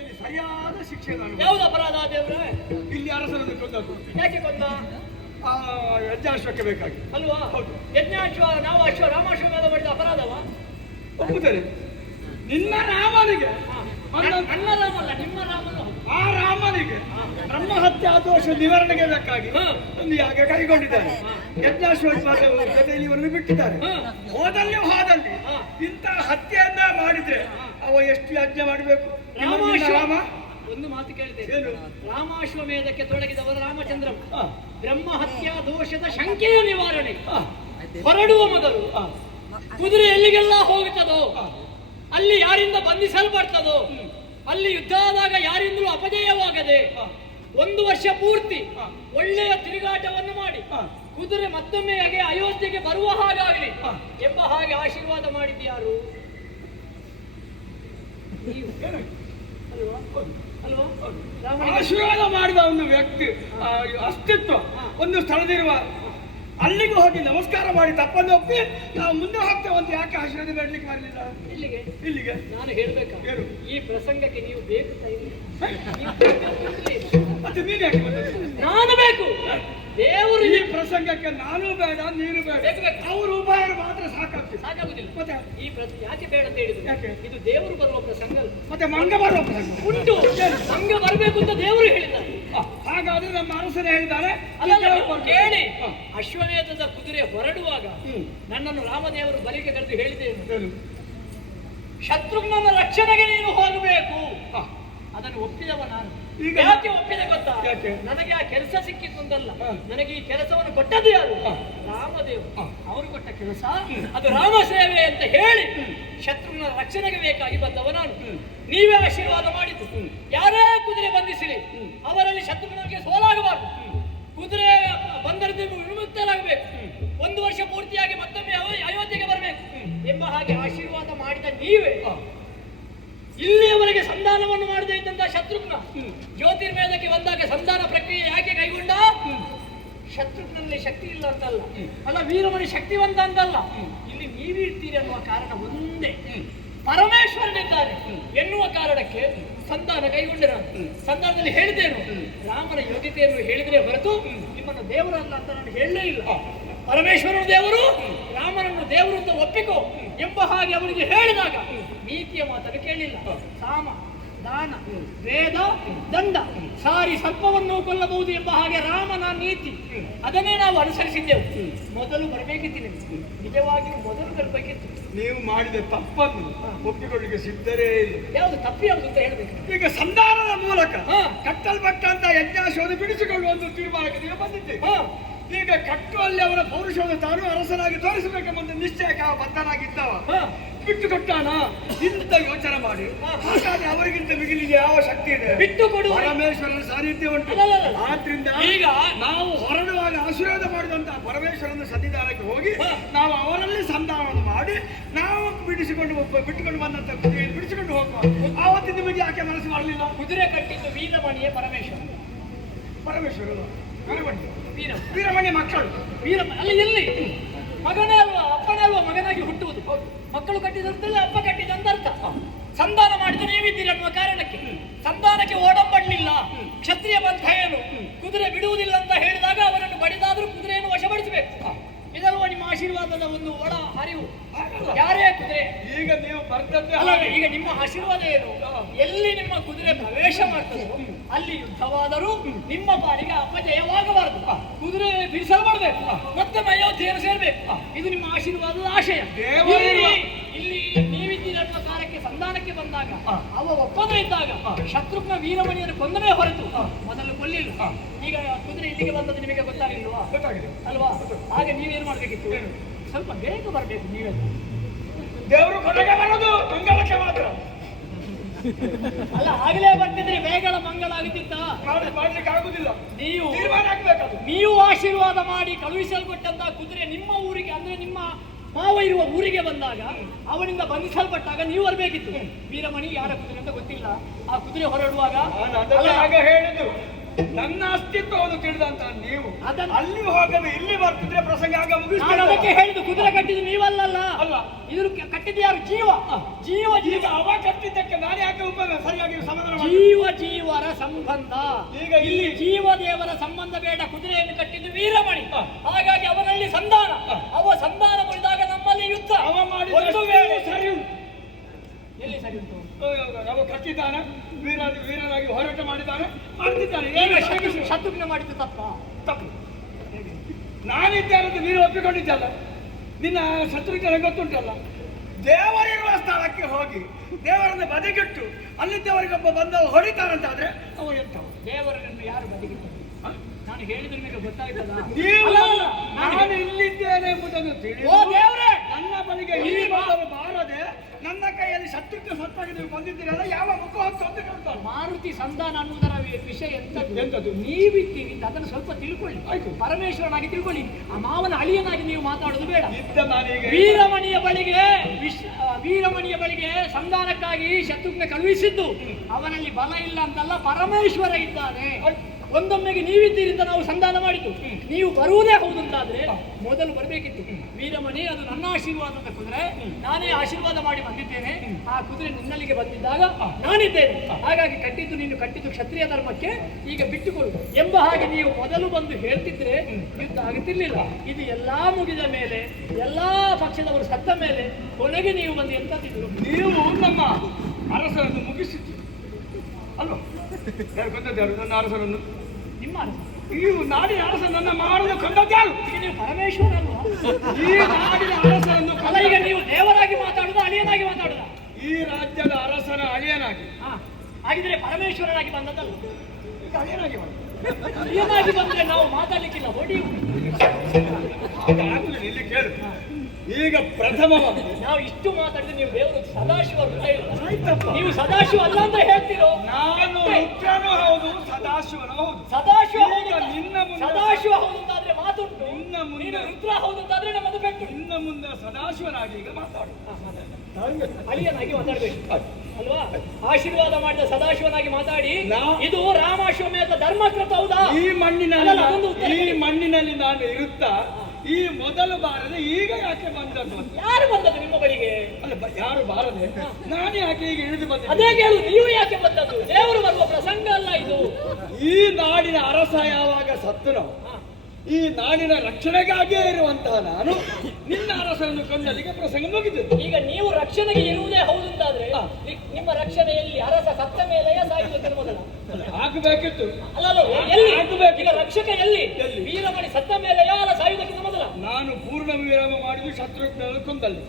ರೀತಿಯಲ್ಲಿ ಸರಿಯಾದ ಶಿಕ್ಷೆ ನಾನು ಯಾವ್ದು ಅಪರಾಧ ದೇವ್ರೆ? ಇಲ್ಲಿ ಅರಸನನ್ನು ಕೊಂದದ್ದು ಯಾಕೆ ಕೊಂದ? ಆ ಯಜ್ಞಾಶ್ವಕ್ಕೆ ಬೇಕಾಗಿ ಅಲ್ವಾ? ಯಜ್ಞಾಶ್ವ ನಾವು ರಾಮಾಶ್ವಮೇಧ ಮಾಡಿದ ಅಪರಾಧವ? ಒಪ್ಪುತ್ತೇನೆ. ನಿನ್ನ ರಾಮನಿಗೆ ನನ್ನ ರಾಮಲ್ಲ, ನಿಮ್ಮ ರಾಮನು. ಆ ರಾಮನಿಗೆ ಬ್ರಹ್ಮ ಹತ್ಯಾ ದೋಷ ನಿವಾರಣೆಗೆ ಬೇಕಾಗಿ ಒಂದು ಯಾಗ ಕೈಗೊಂಡಿದ್ದಾರೆ. ಯಜ್ಞಾಶ್ವತ್ಪಾದವು ಜೊತೆಯಲ್ಲಿ ಇವರನ್ನು ಬಿಟ್ಟಿದ್ದಾರೆ. ಹೋದಲ್ಲಿ ಇಂತಹ ಹತ್ಯೆಯನ್ನ ಮಾಡಿದ್ರೆ ಅವ ಎಷ್ಟು ಯಜ್ಞ ಮಾಡಬೇಕು? ರಾಮ ಒಂದು ಮಾತು ಕೇಳಿದ್ದೇನೆ. ರಾಮಾಶ್ವಮೇಧಕ್ಕೆ ತೊಡಗಿದವರು ರಾಮಚಂದ್ರ. ಬ್ರಹ್ಮ ಹತ್ಯಾ ದೋಷದ ಶಂಕೆಯ ನಿವಾರಣೆ ಹೊರಡುವ ಮೊದಲು ಕುದುರೆ ಎಲ್ಲಿಗೆಲ್ಲ ಹೋಗುತ್ತದೋ, ಅಲ್ಲಿ ಯಾರಿಂದ ಬಂಧಿಸಲ್ಪಡ್ತದೋ, ಅಲ್ಲಿ ಯುದ್ಧ ಆದಾಗ ಯಾರಿಂದಲೂ ಅಪಜಯವಾಗದೆ 1 ವರ್ಷ ಪೂರ್ತಿ ಒಳ್ಳೆಯ ತಿರುಗಾಟವನ್ನು ಮಾಡಿ ಕುದುರೆ ಮತ್ತೊಮ್ಮೆ ಅಯೋಧ್ಯೆಗೆ ಬರುವ ಹಾಗಾಗಲಿ ಎಂಬ ಹಾಗೆ ಆಶೀರ್ವಾದ ಮಾಡಿದ್ಯಾರು? ಆಶೀರ್ವಾದ ಮಾಡಿದ ಒಂದು ವ್ಯಕ್ತಿ ಅಸ್ತಿತ್ವ ಒಂದು ಸ್ಥಳದಿರುವ ಅಲ್ಲಿಗೆ ಹೋಗಿ ನಮಸ್ಕಾರ ಮಾಡಿ ತಪ್ಪನ್ನು ಒಪ್ಪಿ ನಾವು ಮುಂದೆ ಹೋಗ್ತೇವೆ ಅಂತ ಯಾಕೆ ಆಶೀರ್ವಾದ ಬೇಡಲಿಕ್ಕೆ ಬರಲಿಲ್ಲ? ಇಲ್ಲಿಗೆ ನಾನು ಹೇಳ್ಬೇಕಾ? ಈ ಪ್ರಸಂಗಕ್ಕೆ ನೀವು ಬೇಕು ಮತ್ತೆ ನೀನು ಯಾಕೆ ಬಂದದ್ದು? ನಾನು ಬೇಕು. ದೇವರು ಈ ಪ್ರಸಂಗಕ್ಕೆ ನಾನು ಬೇಡ, ನೀನು ಬೇಡ, ಅವರು ಉಭಯ ಮಾತ್ರ ಸಾಕಾಗುದಿಲ್ಲ. ಮತ್ತೆ ಈ ಯಾಕೆ ಬೇಡ ಅಂತ ಹೇಳಿದ್ರು? ಇದು ದೇವರು ಬರುವ ಪ್ರಸಂಗ ಅಲ್ಲ. ಮತ್ತೆ ಮಂಗ ಬರುವ ಪ್ರಸಂಗ ಉಂಟು. ಮಂಗ ಬರಬೇಕು ಅಂತ ದೇವರು ಹೇಳಿದ್ದಾರೆ. ಹಾಗಾದ್ರೆ ನಮ್ಮ ಅರಸನೇ ಹೇಳಿದ್ದಾರೆ. ಕೇಳಿ, ಅಶ್ವಮೇಧದ ಕುದುರೆ ಹೊರಡುವಾಗ ನನ್ನನ್ನು ರಾಮದೇವರು ಬಲಿಗೆ ಕರೆದು ಹೇಳಿದ್ದೇನು? ಶತ್ರುಘ್ನನ ರಕ್ಷಣೆಗೆ ನೀನು ಹೋಗಬೇಕು. ಅದನ್ನು ಒಪ್ಪಿದವ ನಾನು. ಯಾಕೆ ಒಪ್ಪಿದೆ ಗೊತ್ತಾ? ನನಗೆ ಆ ಕೆಲಸ ಸಿಕ್ಕಿತ್ತು ಅಂತಲ್ಲ, ನನಗೆ ಈ ಕೆಲಸವನ್ನು ಕೊಟ್ಟದ್ದು ಯಾರು? ರಾಮದೇವರು. ಅವರು ಕೊಟ್ಟ ಕೆಲಸ ಅದು ರಾಮ ಸೇವೆ ಅಂತ ಹೇಳಿ ಶತ್ರುಘ್ನ ರಕ್ಷಣೆಗೆ ಬೇಕಾಗಿ ಬಂದವ ನಾನು. ನೀವೇ ಆಶೀರ್ವಾದ ಮಾಡಿದ್ದು. ಯಾರೇ ಕುದುರೆ ಬಂಧಿಸಲಿ ಅವರಲ್ಲಿ ಶತ್ರುಘ್ನಿಗೆ ಸೋಲಾಗಬಾರದು. ಕುದುರೆ ಬಂದರದಿಂದ ವಿಮುಕ್ತರಾಗಬೇಕು. 1 ವರ್ಷ ಪೂರ್ತಿಯಾಗಿ ಮತ್ತೊಮ್ಮೆ ಅಯೋಧ್ಯೆಗೆ ಬರಬೇಕು ಎಂಬ ಹಾಗೆ ಆಶೀರ್ವಾದ ಮಾಡಿದ ನೀವೇ ಇಲ್ಲಿಯವರೆಗೆ ಸಂಧಾನವನ್ನು ಮಾಡದೇ ಇದ್ದಂತಹ ಶತ್ರುಘ್ನ ಜ್ಯೋತಿರ್ವೇದಕ್ಕೆ ಬಂದಾಗ ಸಂಧಾನ ಪ್ರಕ್ರಿಯೆ ಯಾಕೆ ಕೈಗೊಂಡ? ಶತ್ರುಘ್ನಲ್ಲಿ ಶಕ್ತಿ ಇಲ್ಲ ಅಂತಲ್ಲ, ಅಲ್ಲ ವೀರಮಣಿ ಶಕ್ತಿವಂತ ಅಂತಲ್ಲ, ಇಲ್ಲಿ ನೀವಿರ್ತೀರಿ ಅನ್ನುವ ಕಾರಣ ಒಂದೇ. ಪರಮೇಶ್ವರನಿದ್ದಾರೆ ಎನ್ನುವ ಕಾರಣಕ್ಕೆ ಸಂಧಾನ ಕೈಗೊಂಡೆ. ನಾನು ಸಂಧಾನದಲ್ಲಿ ಹೇಳಿದ್ದೇನು? ರಾಮನ ಯೋಗ್ಯತೆಯನ್ನು ಹೇಳಿದರೆ ಹೊರತು ನಿಮ್ಮನ್ನು ದೇವರಲ್ಲ ಅಂತ ನಾನು ಹೇಳಲೇ ಇಲ್ಲ. ಪರಮೇಶ್ವರನ ದೇವರು, ರಾಮನನ್ನು ದೇವರು ಅಂತ ಒಪ್ಪಿಕೋ ಎಂಬ ಹಾಗೆ ಅವರಿಗೆ ಹೇಳಿದಾಗ ನೀತಿಯ ಮಾತನ್ನು ಕೇಳಿಲ್ಲ. ಸಾಮ ದಾನ ವೇದ ದಂಡ ಸಾರಿ ಸರ್ಪವನ್ನು ಕೊಲ್ಲಬಹುದು ಎಂಬ ಹಾಗೆ ರಾಮನ ನೀತಿ, ಅದನ್ನೇ ನಾವು ಅನುಸರಿಸಿದ್ದೆವು. ಮೊದಲು ಬರಬೇಕಿತ್ತು, ನಿಜವಾಗಿಯೂ ಮೊದಲು ಬರಬೇಕಿತ್ತು. ನೀವು ಮಾಡಿದ ತಪ್ಪನ್ನು ಒಪ್ಪಿಕೊಳ್ಳಿಕ್ಕೆ ಸಿದ್ಧರೇ ಇಲ್ಲ. ಯಾವುದು ತಪ್ಪು ಯಾವುದು ಅಂತ ಹೇಳ್ಬೇಕು. ಈಗ ಸಂಧಾನದ ಮೂಲಕ ಕಟ್ಟಲ್ಪಟ್ಟಂತ ಯಜ್ಞಾಶ್ವದ ಬಿಡಿಸಿಕೊಳ್ಳುವ ಒಂದು ತೀರ್ಮಾನಕ್ಕೆ ನೀವು ಬಂದಿದ್ದೇವೆ. ಈಗ ಕಟ್ಟುವಲ್ಲಿ ಅವರ ಪೌರುಷವನ್ನು ತಾನು ಅರಸನಾಗಿ ತೋರಿಸಬೇಕೆಂಬ ನಿಶ್ಚಯಕ್ಕೆ ಬದ್ಧನಾಗಿದ್ದವ ಬಿಟ್ಟು ಕೊಟ್ಟಾನ ಇಂತ ಯೋಚನೆ ಮಾಡಿ. ಹಾಗಾದ್ರೆ ಅವರಿಗಿಂತ ಮಿಗಿಲಿಗೆ ಯಾವ ಶಕ್ತಿ ಇದೆ? ಬಿಟ್ಟು ಕೊಡುವ ಪರಮೇಶ್ವರನ ಸಾನ್ನಿಧ್ಯ ಉಂಟು. ಆದ್ರಿಂದ ಈಗ ನಾವು ಹೊರಡುವಾಗ ಆಶೀರ್ವಾದ ಮಾಡಿದಂತಹ ಪರಮೇಶ್ವರನ ಸನ್ನಿಧಾನಕ್ಕೆ ಹೋಗಿ ನಾವು ಅವರಲ್ಲಿ ಸಂಧಾನವನ್ನು ಮಾಡಿ ನಾವು ಬಿಟ್ಟುಕೊಂಡು ಬಂದಂತ ಕುದುರೆಯನ್ನು ಬಿಡಿಸಿಕೊಂಡು ಹೋಗುವ. ಆವತ್ತು ನಿಮಗೆ ಯಾಕೆ ಮನಸ್ಸು ಮಾಡಲಿಲ್ಲ? ಕುದುರೆ ಕಟ್ಟಿದ್ದು ವೀರಮಣಿಯೇ ಪರಮೇಶ್ವರ. ವೀರಮಣಿ ಮಕ್ಕಳು ಅಲ್ಲಿ ಎಲ್ಲಿ ಮಗನೇ ಅಲ್ವಾ, ಅಪ್ಪನೇ ಅಲ್ವಾ ಮಗನಾಗಿ ಹುಟ್ಟುವುದು. ಮಕ್ಕಳು ಕಟ್ಟಿದಂತಲ್ಲ ಅಪ್ಪ ಕಟ್ಟಿದಂತ ಅರ್ಥ. ಸಂಧಾನ ಮಾಡಿದ ನೀವಿದ್ದೀರಿ ಅನ್ನುವ ಕಾರಣಕ್ಕೆ ಸಂಧಾನಕ್ಕೆ ಓಡಂಬಡ್ಲಿಲ್ಲ. ಕ್ಷತ್ರಿಯ ಬಂಧ ಏನು ಕುದುರೆ ಬಿಡುವುದಿಲ್ಲ ಅಂತ ಹೇಳಿದಾಗ ಅವರನ್ನು ಬಡಿದಾದ್ರೂ ಕುದುರೆಯನ್ನು ವಶಪಡಿಸಬೇಕು. ಇದಲ್ವ ನಿಮ್ಮ ಆಶೀರ್ವಾದದ ಒಂದು ಒಳ ಅರಿವು. ಯಾರೇ ಕುದುರೆ ಈಗ ನೀವು ಬರ್ತದ್ದೇ ಅಲ್ಲ, ಈಗ ನಿಮ್ಮ ಆಶೀರ್ವಾದ ಏನು? ಎಲ್ಲಿ ನಿಮ್ಮ ಕುದುರೆ ಪ್ರವೇಶ ಮಾಡ್ತದೋ ಅಲ್ಲಿ ಯುದ್ಧವಾದರೂ ನಿಮ್ಮ ಪಾಲಿಗೆ ಅಪಜಯವಾಗಬಾರದು. ಕುದುರೆ ಬಿಡಿಸಲ್ಪಡಬೇಕು, ಮತ್ತೆ ಅಯೋಧ್ಯೆಯನ್ನು ಸೇರ್ಬೇಕು. ಇದು ನಿಮ್ಮ ಆಶೀರ್ವಾದದ ಆಶಯ. ಇಲ್ಲಿ ನೀವಿದ್ದೀರ ಅನ್ನೋ ಕಾಲಕ್ಕೆ ಸಂಧಾನಕ್ಕೆ ಬಂದಾಗ ಅವ ಒಪ್ಪದೇ ಇದ್ದಾಗ ಶತ್ರುಘ್ನ ವೀರಮಣಿಯನ್ನು ಕೊಂದನೇ ಹೊರತು ಮೊದಲು ಕೊಲ್ಲಿಲ್ಲ. ಈಗ ಕುದುರೆ ಇಲ್ಲಿಗೆ ಬಂದದ್ದು ನಿಮಗೆ ಗೊತ್ತಾಗಲಿಲ್ವಾ? ಗೊತ್ತಾಗಿದೆ ಅಲ್ವಾ? ಹಾಗೆ ನೀವೇನು ಮಾಡ್ಬೇಕಿತ್ತು? ಸ್ವಲ್ಪ ಬೇಗ ಬರಬೇಕು. ನೀವೇ ದೇವರು ಕೊನೆಗೆ ಬರೋದು ಮಂಗಳಕ್ಕೆ ಮಾತ್ರ ಅಲ್ಲ, ಆಗಲೇ ಬರ್ತಿದ್ರೆ ಬೇಗಳ ಮಂಗಳ ಆಗುತ್ತಿತ್ತ? ಮಾಡ್ಲಿಕ್ಕೆ ಆಗುದಿಲ್ಲ. ನೀವು ತೀರ್ಮಾನ ಆಗ್ಬೇಕದು. ನೀವು ಆಶೀರ್ವಾದ ಮಾಡಿ ಕಳುಹಿಸಲ್ಪಟ್ಟಂತ ಕುದುರೆ ನಿಮ್ಮ ಊರಿಗೆ, ಅಂದ್ರೆ ನಿಮ್ಮ ಮಾವ ಇರುವ ಊರಿಗೆ ಬಂದಾಗ ಅವನಿಂದ ಬಂಧಿಸಲ್ಪಟ್ಟಾಗ ನೀವು ಬರಬೇಕಿತ್ತು. ವೀರಮಣಿ ಯಾರ ಕುದುರೆ ಅಂತ ಗೊತ್ತಿಲ್ಲ. ಆ ಕುದುರೆ ಹೊರಡುವಾಗ ಆಗ ಹೇಳಿದ್ದು ನನ್ನ ಅಸ್ತಿತ್ವವನ್ನು ತಿಳಿದಂತ ನೀವು ಅದನ್ನ- ಅಲ್ಲಿ ಹೋಗದೆ ಇಲ್ಲಿ ಬರ್ತಿದ್ರೆ ಪ್ರಸಂಗ ಆಗ ನಾನು ಮುಗಿಸ್ತೇನೆ. ಅದಕ್ಕೆ ಹೇಳಿದ್ದು ಕುದುರೆ ಕಟ್ಟಿದ್ದು ನೀವಲ್ಲಲ್ಲ, ಅಲ್ಲ. ಇದ್ರ ಕಟ್ಟಿದ್ದು ಯಾರು? ಜೀವ ಜೀವ ಈಗ ಜೀವ ಅವ ಕಟ್ಟಿದ್ದಕ್ಕೆ ನಾನು ಯಾಕೆ ಸರಿಯಾಗಿ ಸಮಾಧಾನ ಮಾಡಿ ಜೀವರ ಸಂಬಂಧ. ಈಗ ಇಲ್ಲಿ ಜೀವ ದೇವರ ಸಂಬಂಧ ಬೇಡ. ಕುದುರೆಯನ್ನು ಕಟ್ಟಿದ್ದು ವೀರಮಣಿ, ಹಾಗಾಗಿ ಅವನಲ್ಲಿ ಸಂಧಾನ. ಅವ ಸಂಧಾನ ಮುರಿದಾಗ ನಮ್ಮಲ್ಲಿ ಯುದ್ಧ. ಅವ ಒಂದು ಮಾಡಿದ ವೇಳೆ ಸರಿ ಉಂಟು. ಎಲ್ಲಿ ಸರಿ ಉಂಟು? ಅವ ಕಟ್ಟಿದ್ದಾನೆ, ವೀರನಾಗಿ ಹೋರಾಟ ಮಾಡಿದ್ದಾನೆ, ಮಾಡ್ತಿದ್ದಾನೆ. ಈಗ ಏನು ಶತ್ರುಘ್ನ ಮಾಡಿದ್ದು ತಪ್ಪ? ತಪ್ಪು. ನಾನಿದ್ದೇನೆ ಅಂತ ನೀನು ಒಪ್ಪಿಕೊಂಡಿದ್ದಲ್ಲ, ನಿನ್ನ ಶತ್ರುಘ್ನ ಗೊತ್ತುಂಟಲ್ಲ. ದೇವರಿರುವ ಸ್ಥಳಕ್ಕೆ ಹೋಗಿ ದೇವರನ್ನು ಬದಿಗಿಟ್ಟು ಅಲ್ಲಿದ್ದವರಿಗೊಬ್ಬ ಬಂದವ ಹೊಡಿತಾನಂತಾದ್ರೆ ಅವ ಎಂತವ? ದೇವರನ್ನು ಯಾರು ಬದಿಗಿಟ್ಟರು? ನಾನು ಹೇಳಿದ್ರೆ ನಿಮಗೆ ಗೊತ್ತಾಗ್ತದ? ನೀವು ನಾನು ಇಲ್ಲಿದ್ದೇನೆ ಎಂಬುದನ್ನು ತಿಳಿದು ಓ ದೇವರೇ, ನನ್ನ ಬಳಿಗೆ ಇಲ್ಲಿ ಬಂದವರು ಬಾರದೆ ನನ್ನ ಕೈಯಲ್ಲಿ ಶತ್ರುಘ್ನ ಸತ್ತಾಗಿ ನೀವು ಬಂದಿದ್ದೀರಲ್ಲ, ಯಾವ ಮುಖ ಹೊತ್ತು ಅಂತ ಕೇಳ್ತಾರೆ. ಮಾರುತಿ ಸಂಧಾನ ಅನ್ನುವುದರ ವಿಷಯ ಎಂತದ್ದು? ಎಂತದ್ದು? ನೀವಿದ್ದೀರಿ ಅಂತ ಅದನ್ನು ಸ್ವಲ್ಪ ತಿಳ್ಕೊಳ್ಳಿ. ಆಯ್ತು. ಪರಮೇಶ್ವರನಾಗಿ ತಿಳ್ಕೊಳ್ಳಿ. ಆ ಮಾವನ ಅಳಿಯನಾಗಿ ನೀವು ಮಾತಾಡೋದು ಬೇಡ. ಇದ್ದ ನಾನೀಗ ವೀರಮಣಿಯ ಬಳಿಗೆ ಸಂಧಾನಕ್ಕಾಗಿ ಶತ್ರುಘ್ನ ಕಳುಹಿಸಿದ್ದು. ಅವನಲ್ಲಿ ಬಲ ಇಲ್ಲ ಅಂತಲ್ಲ, ಪರಮೇಶ್ವರ ಇದ್ದಾನೆ. ಒಂದೊಮ್ಮೆಗೆ ನೀವಿದ್ದೀರಿ ಅಂತ ನಾವು ಸಂಧಾನ ಮಾಡಿದ್ದು. ನೀವು ಬರುವುದೇ ಹೌದಂತಾದ್ರೆ ಮೊದಲು ಬರಬೇಕಿತ್ತು. ವೀರಮಣಿ, ಅದು ನನ್ನ ಆಶೀರ್ವಾದದ ಕುದುರೆ, ನಾನೇ ಆಶೀರ್ವಾದ ಮಾಡಿ ಬಂದಿದ್ದೇನೆ. ಆ ಕುದುರೆ ನಿನ್ನಲ್ಲಿಗೆ ಬಂದಿದ್ದಾಗ ನಾನಿದ್ದೇನೆ. ಹಾಗಾಗಿ ಕಟ್ಟಿದ್ದು ನೀನು ಕಟ್ಟಿದ್ದು ಕ್ಷತ್ರಿಯ ಧರ್ಮಕ್ಕೆ, ಈಗ ಬಿಟ್ಟುಕೊಳ್ಳು ಎಂಬ ಹಾಗೆ ನೀವು ಮೊದಲು ಬಂದು ಹೇಳ್ತಿದ್ರೆ ಯುದ್ಧ ಆಗುತ್ತಿರ್ಲಿಲ್ಲ. ಇದು ಎಲ್ಲಾ ಮುಗಿದ ಮೇಲೆ, ಎಲ್ಲಾ ಪಕ್ಷದವರು ಸತ್ತ ಮೇಲೆ ಕೊನೆಗೆ ನೀವು ಬಂದು ಎಂತಂತಿದ್ರು? ನೀವು ನಮ್ಮ ಅರಸರನ್ನು ಮುಗಿಸಿದ್ದು ಅಲ್ವಾ? ಯಾರು ಕೊಂದದ್ಯಾರು ನನ್ನ ಅರಸರನ್ನು? ನಿಮ್ಮ ಅರಸ. ನೀವು ನಾಡಿನ ಅರಸ ನನ್ನ ಮಾಡಲು ಕೊಂದದ್ಯಾರು? ಈಗ ನೀವು ಪರಮೇಶ್ವರ ಅಲ್ವಾ? ಈ ನಾಡಿನ ಅರಸರನ್ನು ಅಲ್ಲ, ಈಗ ನೀವು ದೇವರಾಗಿ ಮಾತಾಡುದ, ಅಳಿಯನಾಗಿ ಮಾತಾಡುದ? ಈ ರಾಜ್ಯದ ಅರಸನ ಅಳಿಯನಾಗಿ. ಹಾಗಿದ್ರೆ ಪರಮೇಶ್ವರನಾಗಿ ಬಂದದ್ದಲ್ಲ. ಈಗ ಅಳಿಯನಾಗಿ ಬಂದ. ಅಳಿಯನಾಗಿ ಬಂದ್ರೆ ನಾವು ಮಾತಾಡ್ಲಿಕ್ಕಿಲ್ಲ, ಹೊಡಿ. ಆಗುದಿಲ್ಲ, ಇಲ್ಲಿ ಕೇಳು. ಈಗ ಪ್ರಥಮವಾಗಿ ನಾವು ಇಷ್ಟು ಮಾತಾಡಿದ್ರೆ ನೀವು ದೇವರು ಸದಾಶಿವ ಅಂತ ಹೇಳುದು. ಆಯ್ತಪ್ಪ. ನೀವು ಸದಾಶಿವ ಅಲ್ಲ ಅಂತ ಹೇಳ್ತಿರೋ? ನಾನು ರುದ್ರನೂ ಹೌದು, ಸದಾಶಿವನೂ ಹೌದು. ಸದಾಶಿವ ಈಗ ಹೌದು. ನಿನ್ನ ಮುಂದೆ ಸದಾಶಿವ ಹೌದು ಅಂತಾದ್ರೆ ಮಾತುಂಟು. ನಿನ್ನ ಮುಂದೆ ನೀನು ರುದ್ರ ಹೌದು ಅಂತಾದ್ರೆ ನಮ್ಮದು ಪೆಟ್ಟು. ಇನ್ನ ಮುಂದೆ ಸದಾಶಿವನಾಗಿ ಈಗ ಮಾತಾಡು. ಅಳಿಯನಾಗಿ ಮಾತಾಡ್ಬೇಕು ಅಲ್ವಾ? ಆಶೀರ್ವಾದ ಮಾಡಿದ ಸದಾಶಿವನಾಗಿ ಮಾತಾಡಿ. ಇದು ರಾಮಾಶ್ವಮೇಧ ಧರ್ಮಕೃತ ಹೌದಾ? ಈ ಮಣ್ಣಿನಲ್ಲಿ ಅಲ್ಲ, ಅದೊಂದು ಉತ್ತರ ಈ ಕೊಡಿ. ಮಣ್ಣಿನಲ್ಲಿ ನಾನು ಇರುತ್ತಾ ಈ ಮೊದಲು ಬಾರದೆ ಈಗ ಯಾಕೆ ಬಂದದ್ದು ಅಂತ. ಯಾರು ಬಂದದ್ದು ನಿಮ್ಮ ಬಳಿಗೆ? ಅಲ್ಲ, ಯಾರು ಬಾರದೆ ನಾನೇ ಯಾಕೆ ಈಗ ಇಳಿದು ಬಂದೆ? ಅದೇ ಕೇಳು, ನೀವು ಯಾಕೆ ಬಂದದ್ದು? ದೇವರು ಬರುವ ಪ್ರಸಂಗ ಅಲ್ಲ ಇದು. ಈ ನಾಡಿನ ಅರಸ ಯಾವಾಗ ಸತ್ತನೋ, ಈ ನಾಡಿನ ರಕ್ಷಣೆಗಾಗಿಯೇ ಇರುವಂತಹ ನಾನು ನಿನ್ನ ಅರಸರನ್ನು ಕೊಂದಲಿಗೆ ಪ್ರಸಂಗ ಮುಗಿದದ್ದು. ಈಗ ನೀವು ರಕ್ಷಣೆಗೆ ಇರುವುದೇ ಹೌದು ಅಂತಾದ್ರೆ ನಿಮ್ಮ ರಕ್ಷಣೆಯಲ್ಲಿ ಅರಸ ಸತ್ತ ಮೇಲೆಯೇ ಸಾಯುವುದಕ್ಕೆ ಮೊದಲ ಆಗಬೇಕಿತ್ತು. ಅಲ್ಲ, ಎಲ್ಲಿ ಆಗಬೇಕು. ಈಗ ರಕ್ಷಕ ಎಲ್ಲಿ? ವೀರಮಣಿ ಸತ್ತ ಮೇಲೆಯೋ ಅಲ್ಲ ಸಾಯುವುದಕ್ಕಿಂತ ಮೊದಲ? ನಾನು ಪೂರ್ಣ ವಿರಾಮ ಮಾಡಿದ್ದು ಶತ್ರುಘ್ನನ್ನು ಕೊಂದಲ್ಲಿ.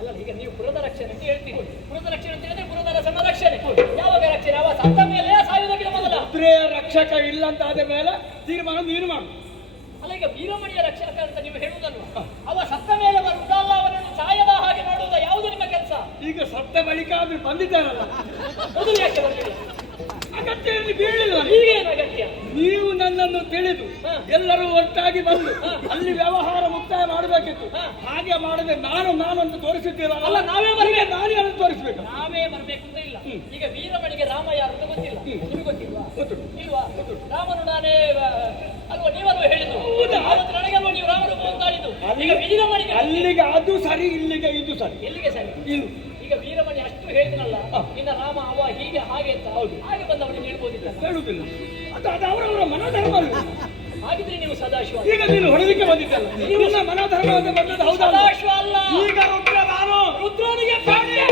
ಅಲ್ಲ, ಈಗ ನೀವು ಪುರದ ರಕ್ಷಣೆ ಅಂತ ಹೇಳ್ತೀರಿ. ಪುರದ ರಕ್ಷಣೆ ಅಂತ ಹೇಳಿದ್ರೆ ಪುರದ ಅರಸನ ರಕ್ಷಣೆ. ಯಾವಾಗ ರಕ್ಷಣೆ? ಅವ ಸತ್ತ ಮೇಲೆಯೇ ಸಾಯುವುದಕ್ಕಿಂತ ಮೊದಲ? ಕುದುರೆಯ ರಕ್ಷಕ ಇಲ್ಲ ಅಂತ ಆದ ಮೇಲೆ ತೀರ್ಮಾನ ನೀನು ಮಾಡು. ಅಲ್ಲ, ಈಗ ವೀರಮಣಿಯ ರಕ್ಷಕ ಅಂತ ನೀವು ಹೇಳುವುದಲ್ವಾ? ಅವ ಸತ್ತ ಮೇಲೆ ಬರುವುದಲ್ಲ, ಅವನನ್ನು ಸಾಯದ ಹಾಗೆ ಮಾಡುವುದ? ಯಾವುದು ನಿಮ್ಮ ಕೆಲಸ? ಈಗ ಸತ್ತ ಬಳಿಕ ಆದ್ರೂ ಬಂದಿದ್ದಾರಲ್ಲ, ಮೊದಲು ಯಾಕೆ ಬರಲಿಲ್ಲ? ಅಗತ್ಯದಲ್ಲಿ ಬೀಳಿಲ್ಲ. ಈಗೇನು ಅಗತ್ಯ? ನೀವು ನನ್ನನ್ನು ತಿಳಿದು ಎಲ್ಲರೂ ಒಟ್ಟಾಗಿ ಬಂದು ಅಲ್ಲಿ ವ್ಯವಹಾರ ಮುಕ್ತಾಯ ಮಾಡಬೇಕಿತ್ತು. ಹಾಗೆ ಮಾಡದೆ ನಾನು ಅಂತ ತೋರಿಸಿದ್ದೀರಲ್ಲ. ಅಲ್ಲ, ನಾವೇ ಬರ್ಬೇಕು. ನಾನೇ ಅದನ್ನು ತೋರಿಸ್ಬೇಕು. ನಾವೇ ಬರ್ಬೇಕು ಅಂತ ಇಲ್ಲ. ಈಗ ವೀರಮಣಿಗೆ ರಾಮ ಯಾರು ಅಂತ ಗೊತ್ತಿಲ್ಲ. ನಿಮಗೆ ಗೊತ್ತಿಲ್ವಾ? ಇಲ್ವಾ? ರಾಮನು ನಾನೇ ಅಲ್ವಾ? ನೀವಲ್ವ ಹೇಳಿದ್ದು? ಅವತ್ತು ನನಗಲ್ವ ನೀವು ರಾಮನು ಅಂತ ಹೇಳಿದ್ದು? ಈಗ ವೀರಮಣಿಗೆ ಅಲ್ಲಿಗೆ ಅದು ಸರಿ, ಇಲ್ಲಿಗೆ ಇದು ಸರಿ. ಎಲ್ಲಿಗೆ ಸರಿ? ಇದು ಈಗ ವೀರಮಣಿ ಅಷ್ಟು ಹೇಳಿದ್ನಲ್ಲ, ಇನ್ನ ರಾಮ ಅವ ಹೀಗೆ ಹಾಗೆ ಅಂತ. ಹೌದು, ಹಾಗೆ ಬಂದವನಿಗೆ ಹೇಳ್ಬೋದಿಲ್ಲ. ಹೇಳುವುದಿಲ್ಲ. ಅದು ಅವರವರ ಮನೋಧರ್ಮ ಅಲ್ಲ. ಹಾಗಿದ್ರೆ ನೀವು ಸದಾಶಿವ. ಈಗ ನೀನು ಹೊಡೆದಕ್ಕೆ ಬಂದಿದ್ದಲ್ಲ, ನಿನ್ನ ಮನೋಧರ್ಮ ಬಂದದ್ದು ಹೌದಾ? ಸದಾಶಿವ ಅಲ್ಲ. ಈಗ ರುದ್ರ ನಾನು ರುದ್ರನಿಗೆ ಕಾಣೆ.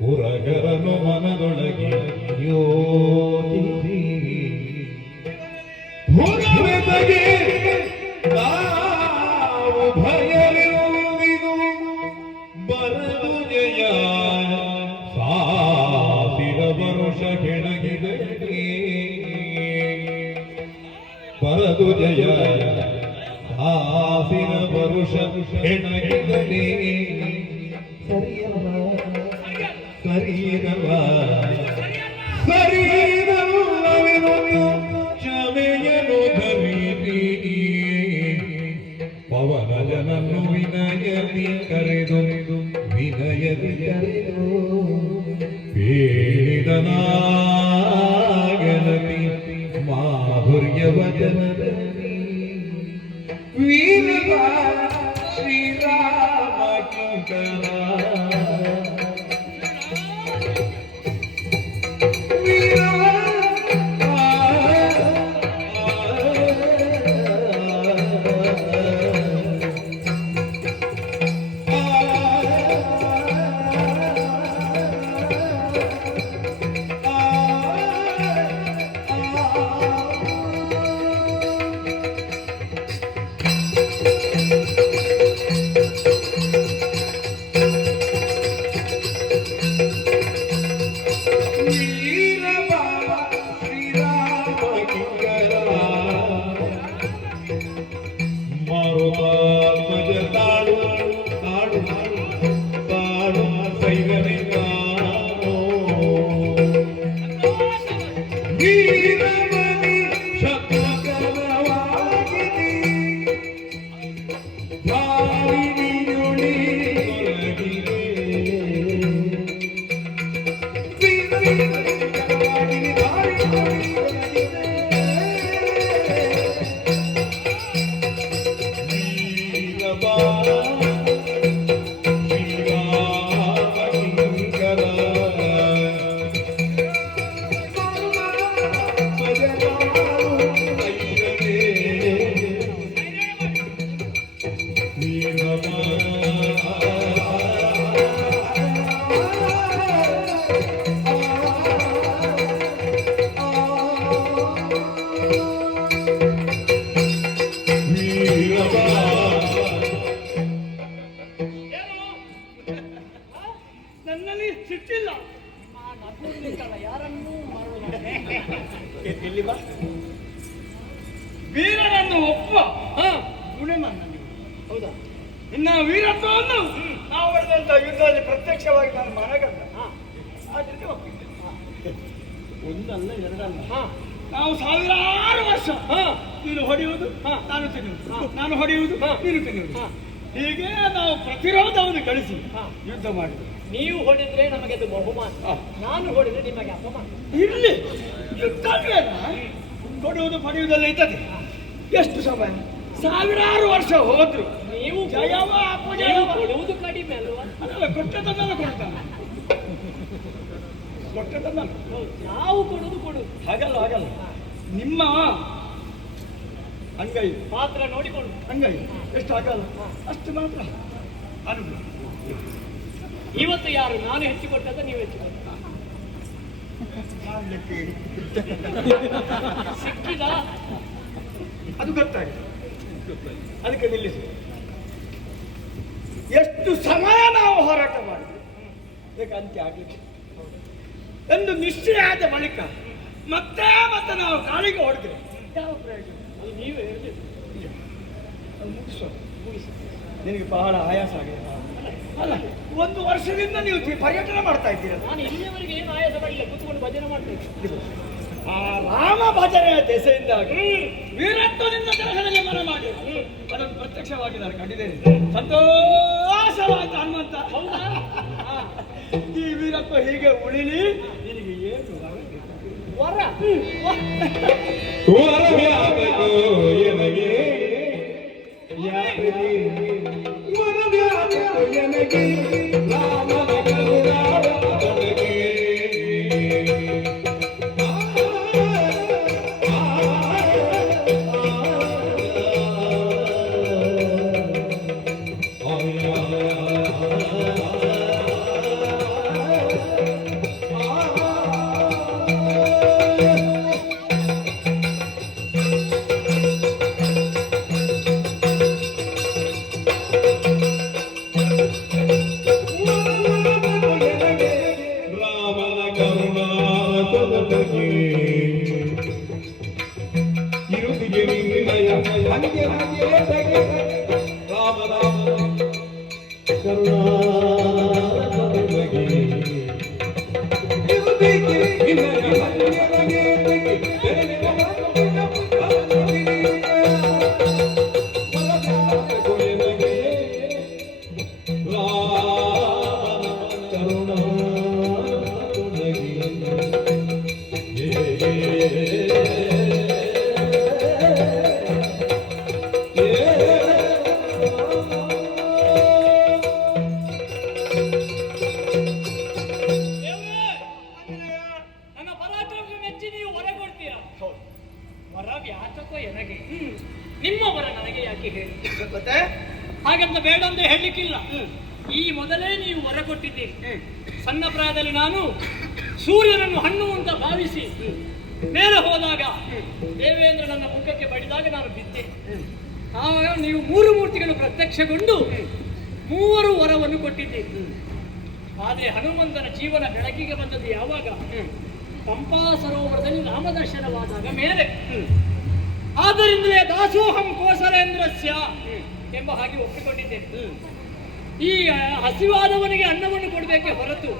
ಉರಗರನು ಮನದೊಳಗೆ ಯೋಚಿಸಿ ಭುರವೆದಗೆ ನಾವು ಭಯವಿರುವುದು ಬರದು ಜಯ ಸಾವಿರ ವರುಷ ಕೆಳಗಿದಕ್ಕೆ ಬರದು ಜಯ ಸಾವಿರ ವರುಷ ಕೆಳಗಿದರೆ ಸರಿಯಲ್ಲ. ಸರಿಯಲ್ಲ ಸರಿಯಲ್ಲವೆನು ಕ್ಷಮೆಯನು ಧರಿರಿ ಪವನ ಜನನ್ನು ವಿನಯದಿ ಕರೆದು ವಿನಯದಿ ಕರೆದು ಪೀಡಿತನಾಗಲತಿ ಮಾಧುರ್ಯ ವಚನದಲ್ಲಿ ವೀರವ ಶ್ರೀರಾಮ ಕಿಂಕರ ನನ್ನಲ್ಲಿ ಸಿಟ್ಟಿಲ್ಲ. ಯಾರನ್ನೂ ಇಲ್ಲಿ ಬಾ. ವೀರರನ್ನು ಒಪ್ಪುವ ಗುಣ ನನ್ನಲ್ಲಿ. ಹೌದಾ? ಇನ್ನ ವೀರತ್ವವನ್ನು ನಾವು ಹೊಡೆದಂತ ಯುದ್ಧದಲ್ಲಿ ಪ್ರತ್ಯಕ್ಷವಾಗಿ ನಾನು ಮನಗಂಡ ಆದ್ರಿಂದ ಒಪ್ಪಿದ್ದೆ. ಒಂದಲ್ಲ ಎರಡಲ್ಲ, ನಾವು ಸಾವಿರಾರು ವರ್ಷ ನೀನು ಹೊಡೆಯುವುದು ನಾನು ತಿನ್ನುವುದು, ನಾನು ಹೊಡೆಯುವುದು ನೀನು ತಿನ್ನುವುದು, ಹೀಗೆ ನಾವು ಪ್ರತಿರೋಧವನ್ನು ಗಳಿಸಿ ಯುದ್ಧ ಮಾಡಿದ್ವಿ. ನೀವು ಹೊಡೆದ್ರೆ ನಮಗೆ ಅದು ಬಹುಮಾನ, ನಾನು ಹೊಡೆದ್ರೆ ನಿಮಗೆ ಅಪಮಾನ. ಇರ್ಲಿ, ಯುದ್ಧ ಕೊಡುವುದು ಪಡೆಯುವುದೆಲ್ಲ ಇದ್ದದೆ. ಎಷ್ಟು ಸಮಯ? ಸಾವಿರಾರು ವರ್ಷ ಹೋದ್ರು ನೀವು ಜಯವ ಅಪಜಯವ ಕೊಡುವುದು ಕಡಿಮೆ ಅಲ್ವಾ? ಅದಲ್ಲ, ಕೊಟ್ಟದನ್ನೆಲ್ಲ ಕೊಡ್ತಾನೆ. ಕೊಟ್ಟದನ್ನಲ್ಲ ನಾವು ಕೊಡುವುದು ಹಾಗಲ್ಲ ಹಾಗಲ್ಲ. ನಿಮ್ಮ ಅಂಗೈ ಪಾತ್ರ ನೋಡಿಕೊಂಡು ಅಂಗೈ ಎಷ್ಟು ಆಗಲ್ಲ ಅಷ್ಟು ಮಾತ್ರ ಅನುಭವ. ಇವತ್ತು ಯಾರು ನಾನು ಹೆಚ್ಚು ಕೊಟ್ಟದ ನೀವು ಹೆಚ್ಚು ಕೊಟ್ಟ ಸಿಕ್ಕಿದ ಅದು ಗೊತ್ತಾಗಿದೆ. ಅದಕ್ಕೆ ನಿಲ್ಲಿಸಿ. ಎಷ್ಟು ಸಮಯ ನಾವು ಹೋರಾಟ ಮಾಡಿದ್ವಿ, ಅದಕ್ಕೆ ಅಂತ್ಯ ಆಗಲಿಕ್ಕೆ ಎಂದು ನಿಶ್ಚಯ ಆದ ಬಳಿಕ ಮತ್ತೆ ಮತ್ತೆ ನಾವು ಕಾಳಿಗೆ ಹೊಡೆದ್ರೆ ಯಾವ ಪ್ರಯೋಜನ? ಅದು ನೀವು ಹೇಳಿದ್ರು. ಮುಗಿಸು. ನಿನಗೆ ಬಹಳ ಆಯಾಸ ಆಗಿದೆ ಅಲ್ಲ? ಒಂದು ವರ್ಷದಿಂದ ನೀವು ಪರ್ಯಟನೆ ಮಾಡ್ತಾ ಇದ್ದೀರ. ನಾನು ಇಲ್ಲಿಯವರೆಗೆ ಏನು ಆಯಾಸ ಮಾಡಿಲ್ಲ, ಕೂತ್ಕೊಂಡು ಭಜನೆ ಮಾಡ್ತಾ ಇದ್ದೆ. ಆ ರಾಮ ಭಜನೆಯ ದೆಸೆಯಿಂದಾಗಿ ವೀರತ್ವದಿಂದ ದೇಹದಲ್ಲಿ ಮನ ಮಾಡಿ ಅದನ್ನು ಪ್ರತ್ಯಕ್ಷವಾಗಿ ನಾನು ಕಂಡಿದ್ದೇನೆ. ಸಂತೋಷವಾಯ್ತು ಹನುಮಂತ. ಹೌದಾ? ಈ ವೀರತ್ವ ಹೀಗೆ ಉಳಿಲಿ. ನಿನಗೆ ಏನು ವರ ವರವ್ಯಾತಕೋ ಎನಗೆ ಯಾರಿಗೆ ವರವ್ಯಾತಕೋ ಎನಗೆ ರಾಮನ ಕರುಣಾವತನಗೆ ದೇವ್ರೇ, ನನ್ನ ಪರಾಕ್ರಮ ಮೆಚ್ಚಿ ನೀವು ವರ ಕೊಡ್ತೀರಾ? ವರ ವ್ಯಾತಕೋ ಎನಗೆ? ನಿಮ್ಮ ವರ ನನಗೆ ಯಾಕೆ ಹೇಳಿ? ಮತ್ತೆ ಹಾಗಂತ ಬೇಡ ಅಂತ ಹೇಳಲಿಕ್ಕಿಲ್ಲ. ಈ ಮೊದಲೇ ನೀವು ವರ ಕೊಟ್ಟಿದ್ದೀರಿ. ಸಣ್ಣ ಪ್ರಾಯದಲ್ಲಿ ನಾನು ಸೂರ್ಯನನ್ನು ಹಣ್ಣು ಅಂತ ಭಾವಿಸಿ ಮೇಲೆ ಹೋದಾಗ ದೇವೇಂದ್ರ ನನ್ನ ಮುಖಕ್ಕೆ ಬಡಿದಾಗ ನಾನು ಬಿದ್ದೆ. ಆಗ ನೀವು 3 ಮೂರ್ತಿಗಳು ಪ್ರತ್ಯಕ್ಷಗೊಂಡು 3 ವರವನ್ನು ಕೊಟ್ಟಿದ್ದೀರಿ. ಆದರೆ ಹನುಮಂತನ ಜೀವನ ಬೆಳಕಿಗೆ ಬಂದದ್ದು ಯಾವಾಗ? ಪಂಪಾ ಸರೋವರದಲ್ಲಿ ರಾಮದರ್ಶನವಾದಾಗ ಮೇಲೆ. ಆದ್ದರಿಂದಲೇ ದಾಸೋಹಂ ಕೋಸಲೇಂದ್ರಸ್ಯ ಎಂಬ ಹಾಗೆ ಒಪ್ಪಿಕೊಂಡಿದ್ದೇನೆ. ಈ ಹಸಿವಾದವನಿಗೆ ಅನ್ನವನ್ನು ಕೊಡಬೇಕೆ ಹೊರತು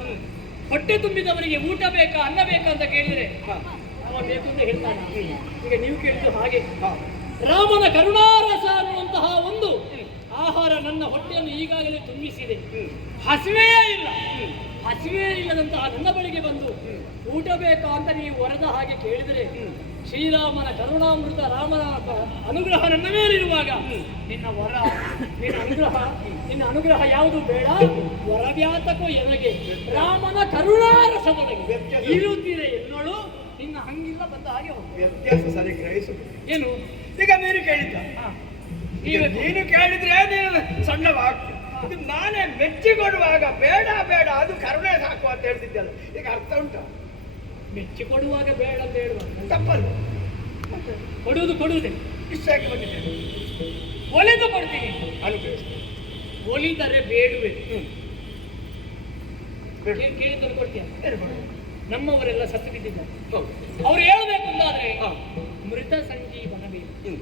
ಹೊಟ್ಟೆ ತುಂಬಿದವನಿಗೆ ಊಟ ಬೇಕಾ ಅನ್ನ ಬೇಕಾ ಅಂತ ಕೇಳಿದರೆ ಅವ ಬೇಕು ಅಂತ ಹೇಳ್ತಾನೆ. ಈಗ ನೀವು ಕೇಳಿದ್ದು ಹಾಗೆ. ರಾಮನ ಕರುಣಾರಸ ಅನ್ನುವಂತಹ ಒಂದು ಆಹಾರ ನನ್ನ ಹೊಟ್ಟೆಯನ್ನು ಈಗಾಗಲೇ ತುಂಬಿಸಿದೆ. ಹಸಿವೇ ಇಲ್ಲ. ಹಸಿವೇ ಇಲ್ಲದಂತಹ ನನ್ನ ಬಳಿಗೆ ಬಂದು ಊಟ ಬೇಕಾ ಅಂತ ನೀವು ವರದ ಹಾಗೆ ಕೇಳಿದರೆ ಶ್ರೀರಾಮನ ಕರುಣಾಮೃತ ರಾಮನ ಅನುಗ್ರಹ ನನ್ನ ಮೇಲಿರುವಾಗ ನಿನ್ನ ವರ ನಿನ್ನ ಅನುಗ್ರಹ ಯಾವುದು ಬೇಡ. ವರವ್ಯಾತಕೋ ಎನಗೆ ರಾಮನ ಕರುಣಾರಸದೊಳಗೆ ಇರುತ್ತೀರ ಎನ್ನೋಳು ನಿನ್ನ ಹಂಗಿಲ್ಲ ಬಂದ ಹಾಗೆ ಹೋಗಿ ವ್ಯತ್ಯಾಸ ಸರಿ ಗ್ರಹಿಸು. ಏನು ಈಗ ನೀನು ಕೇಳಿದ್ದ, ಈಗ ನೀನು ಕೇಳಿದ್ರೆ ನೀನು ಸಣ್ಣವಾಗ್ತದೆ. ಇದು ನಾನೇ ಮೆಚ್ಚಿಕೊಡುವಾಗ ಬೇಡ ಬೇಡ ಅದು ಕರುಣೆ ಸಾಕು ಅಂತ ಹೇಳ್ತಿದ್ದಲ್ಲ, ಈಗ ಅರ್ಥ ಉಂಟು? ಮೆಚ್ಚಿಕೊಡುವಾಗ ಬೇಡ ಅಂತ ಹೇಳುವ ತಪ್ಪಲ್ಲ. ಕೊಡುವುದೇ ಇಷ್ಟಕ್ಕೆ ಬಂದಿದ್ದೇನೆ, ಒಲಿದು ಕೊಡ್ತೀನಿ. ಅನುಗ್ರಹಿಸ್ತೇನೆ. ಒಲಿದರೆ ಬೇಡುವೆ. ಕೇಳಿದ್ರೆ ಕೊಡ್ತೀಯ? ನಮ್ಮವರೆಲ್ಲ ಸತ್ತು ಬಿದ್ದಿದ್ದಾರೆ. ಅವ್ರು ಹೇಳ್ಬೇಕು ಅಂತಾದ್ರೆ ಮೃತ ಸಂಜೀವನ ಬೇಕು.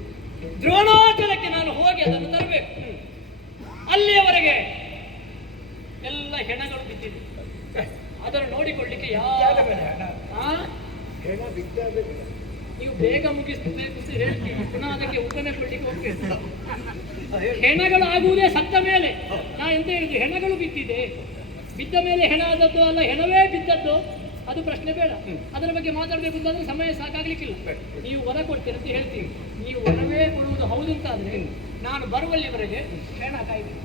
ದ್ರೋಣಾಚಲಕ್ಕೆ ನಾನು ಹೋಗಿ ಅದನ್ನು ತರಬೇಕು. ಅಲ್ಲಿಯವರೆಗೆ ಎಲ್ಲ ಹೆಣಗಳು ಬಿದ್ದಿದೆ. ಅದನ್ನು ನೋಡಿಕೊಳ್ಳಿಕ್ಕೆ ನೀವು ಬೇಗ ಮುಗಿಸಬೇಕು ಅಂತ ಹೇಳ್ತೀವಿ. ಪುನಃ ಅದಕ್ಕೆ ಉಪನೆ ಕೊಡ್ಲಿಕ್ಕೆ ಹೋಗ್ಬೇಕು. ಹೆಣಗಳು ಆಗುವುದೇ ಸತ್ತ ಮೇಲೆ. ನಾ ಎಂತ ಹೇಳಿದ್ವಿ? ಹೆಣಗಳು ಬಿದ್ದಿದೆ. ಬಿದ್ದ ಮೇಲೆ ಹೆಣ ಆದದ್ದು ಅಲ್ಲ, ಹೆಣವೇ ಬಿದ್ದದ್ದು ಅದು ಪ್ರಶ್ನೆ ಬೇಡ. ಅದರ ಬಗ್ಗೆ ಮಾತಾಡಬೇಕು ಅಂತಂದ್ರೆ ಸಮಯ ಸಾಕಾಗ್ಲಿಕ್ಕಿಲ್ಲ. ನೀವು ವರ ಕೊಡ್ತೀರ ಅಂತ ಹೇಳ್ತೀವಿ. ನೀವು ವರವೇ ಕೊಡುವುದು ಹೌದು ಅಂತಾದ್ರೆ ನಾನು ಬರುವಲ್ಲಿವರೆಗೆ ಹೆಣ ಕಾಯ್ಬೇಕು.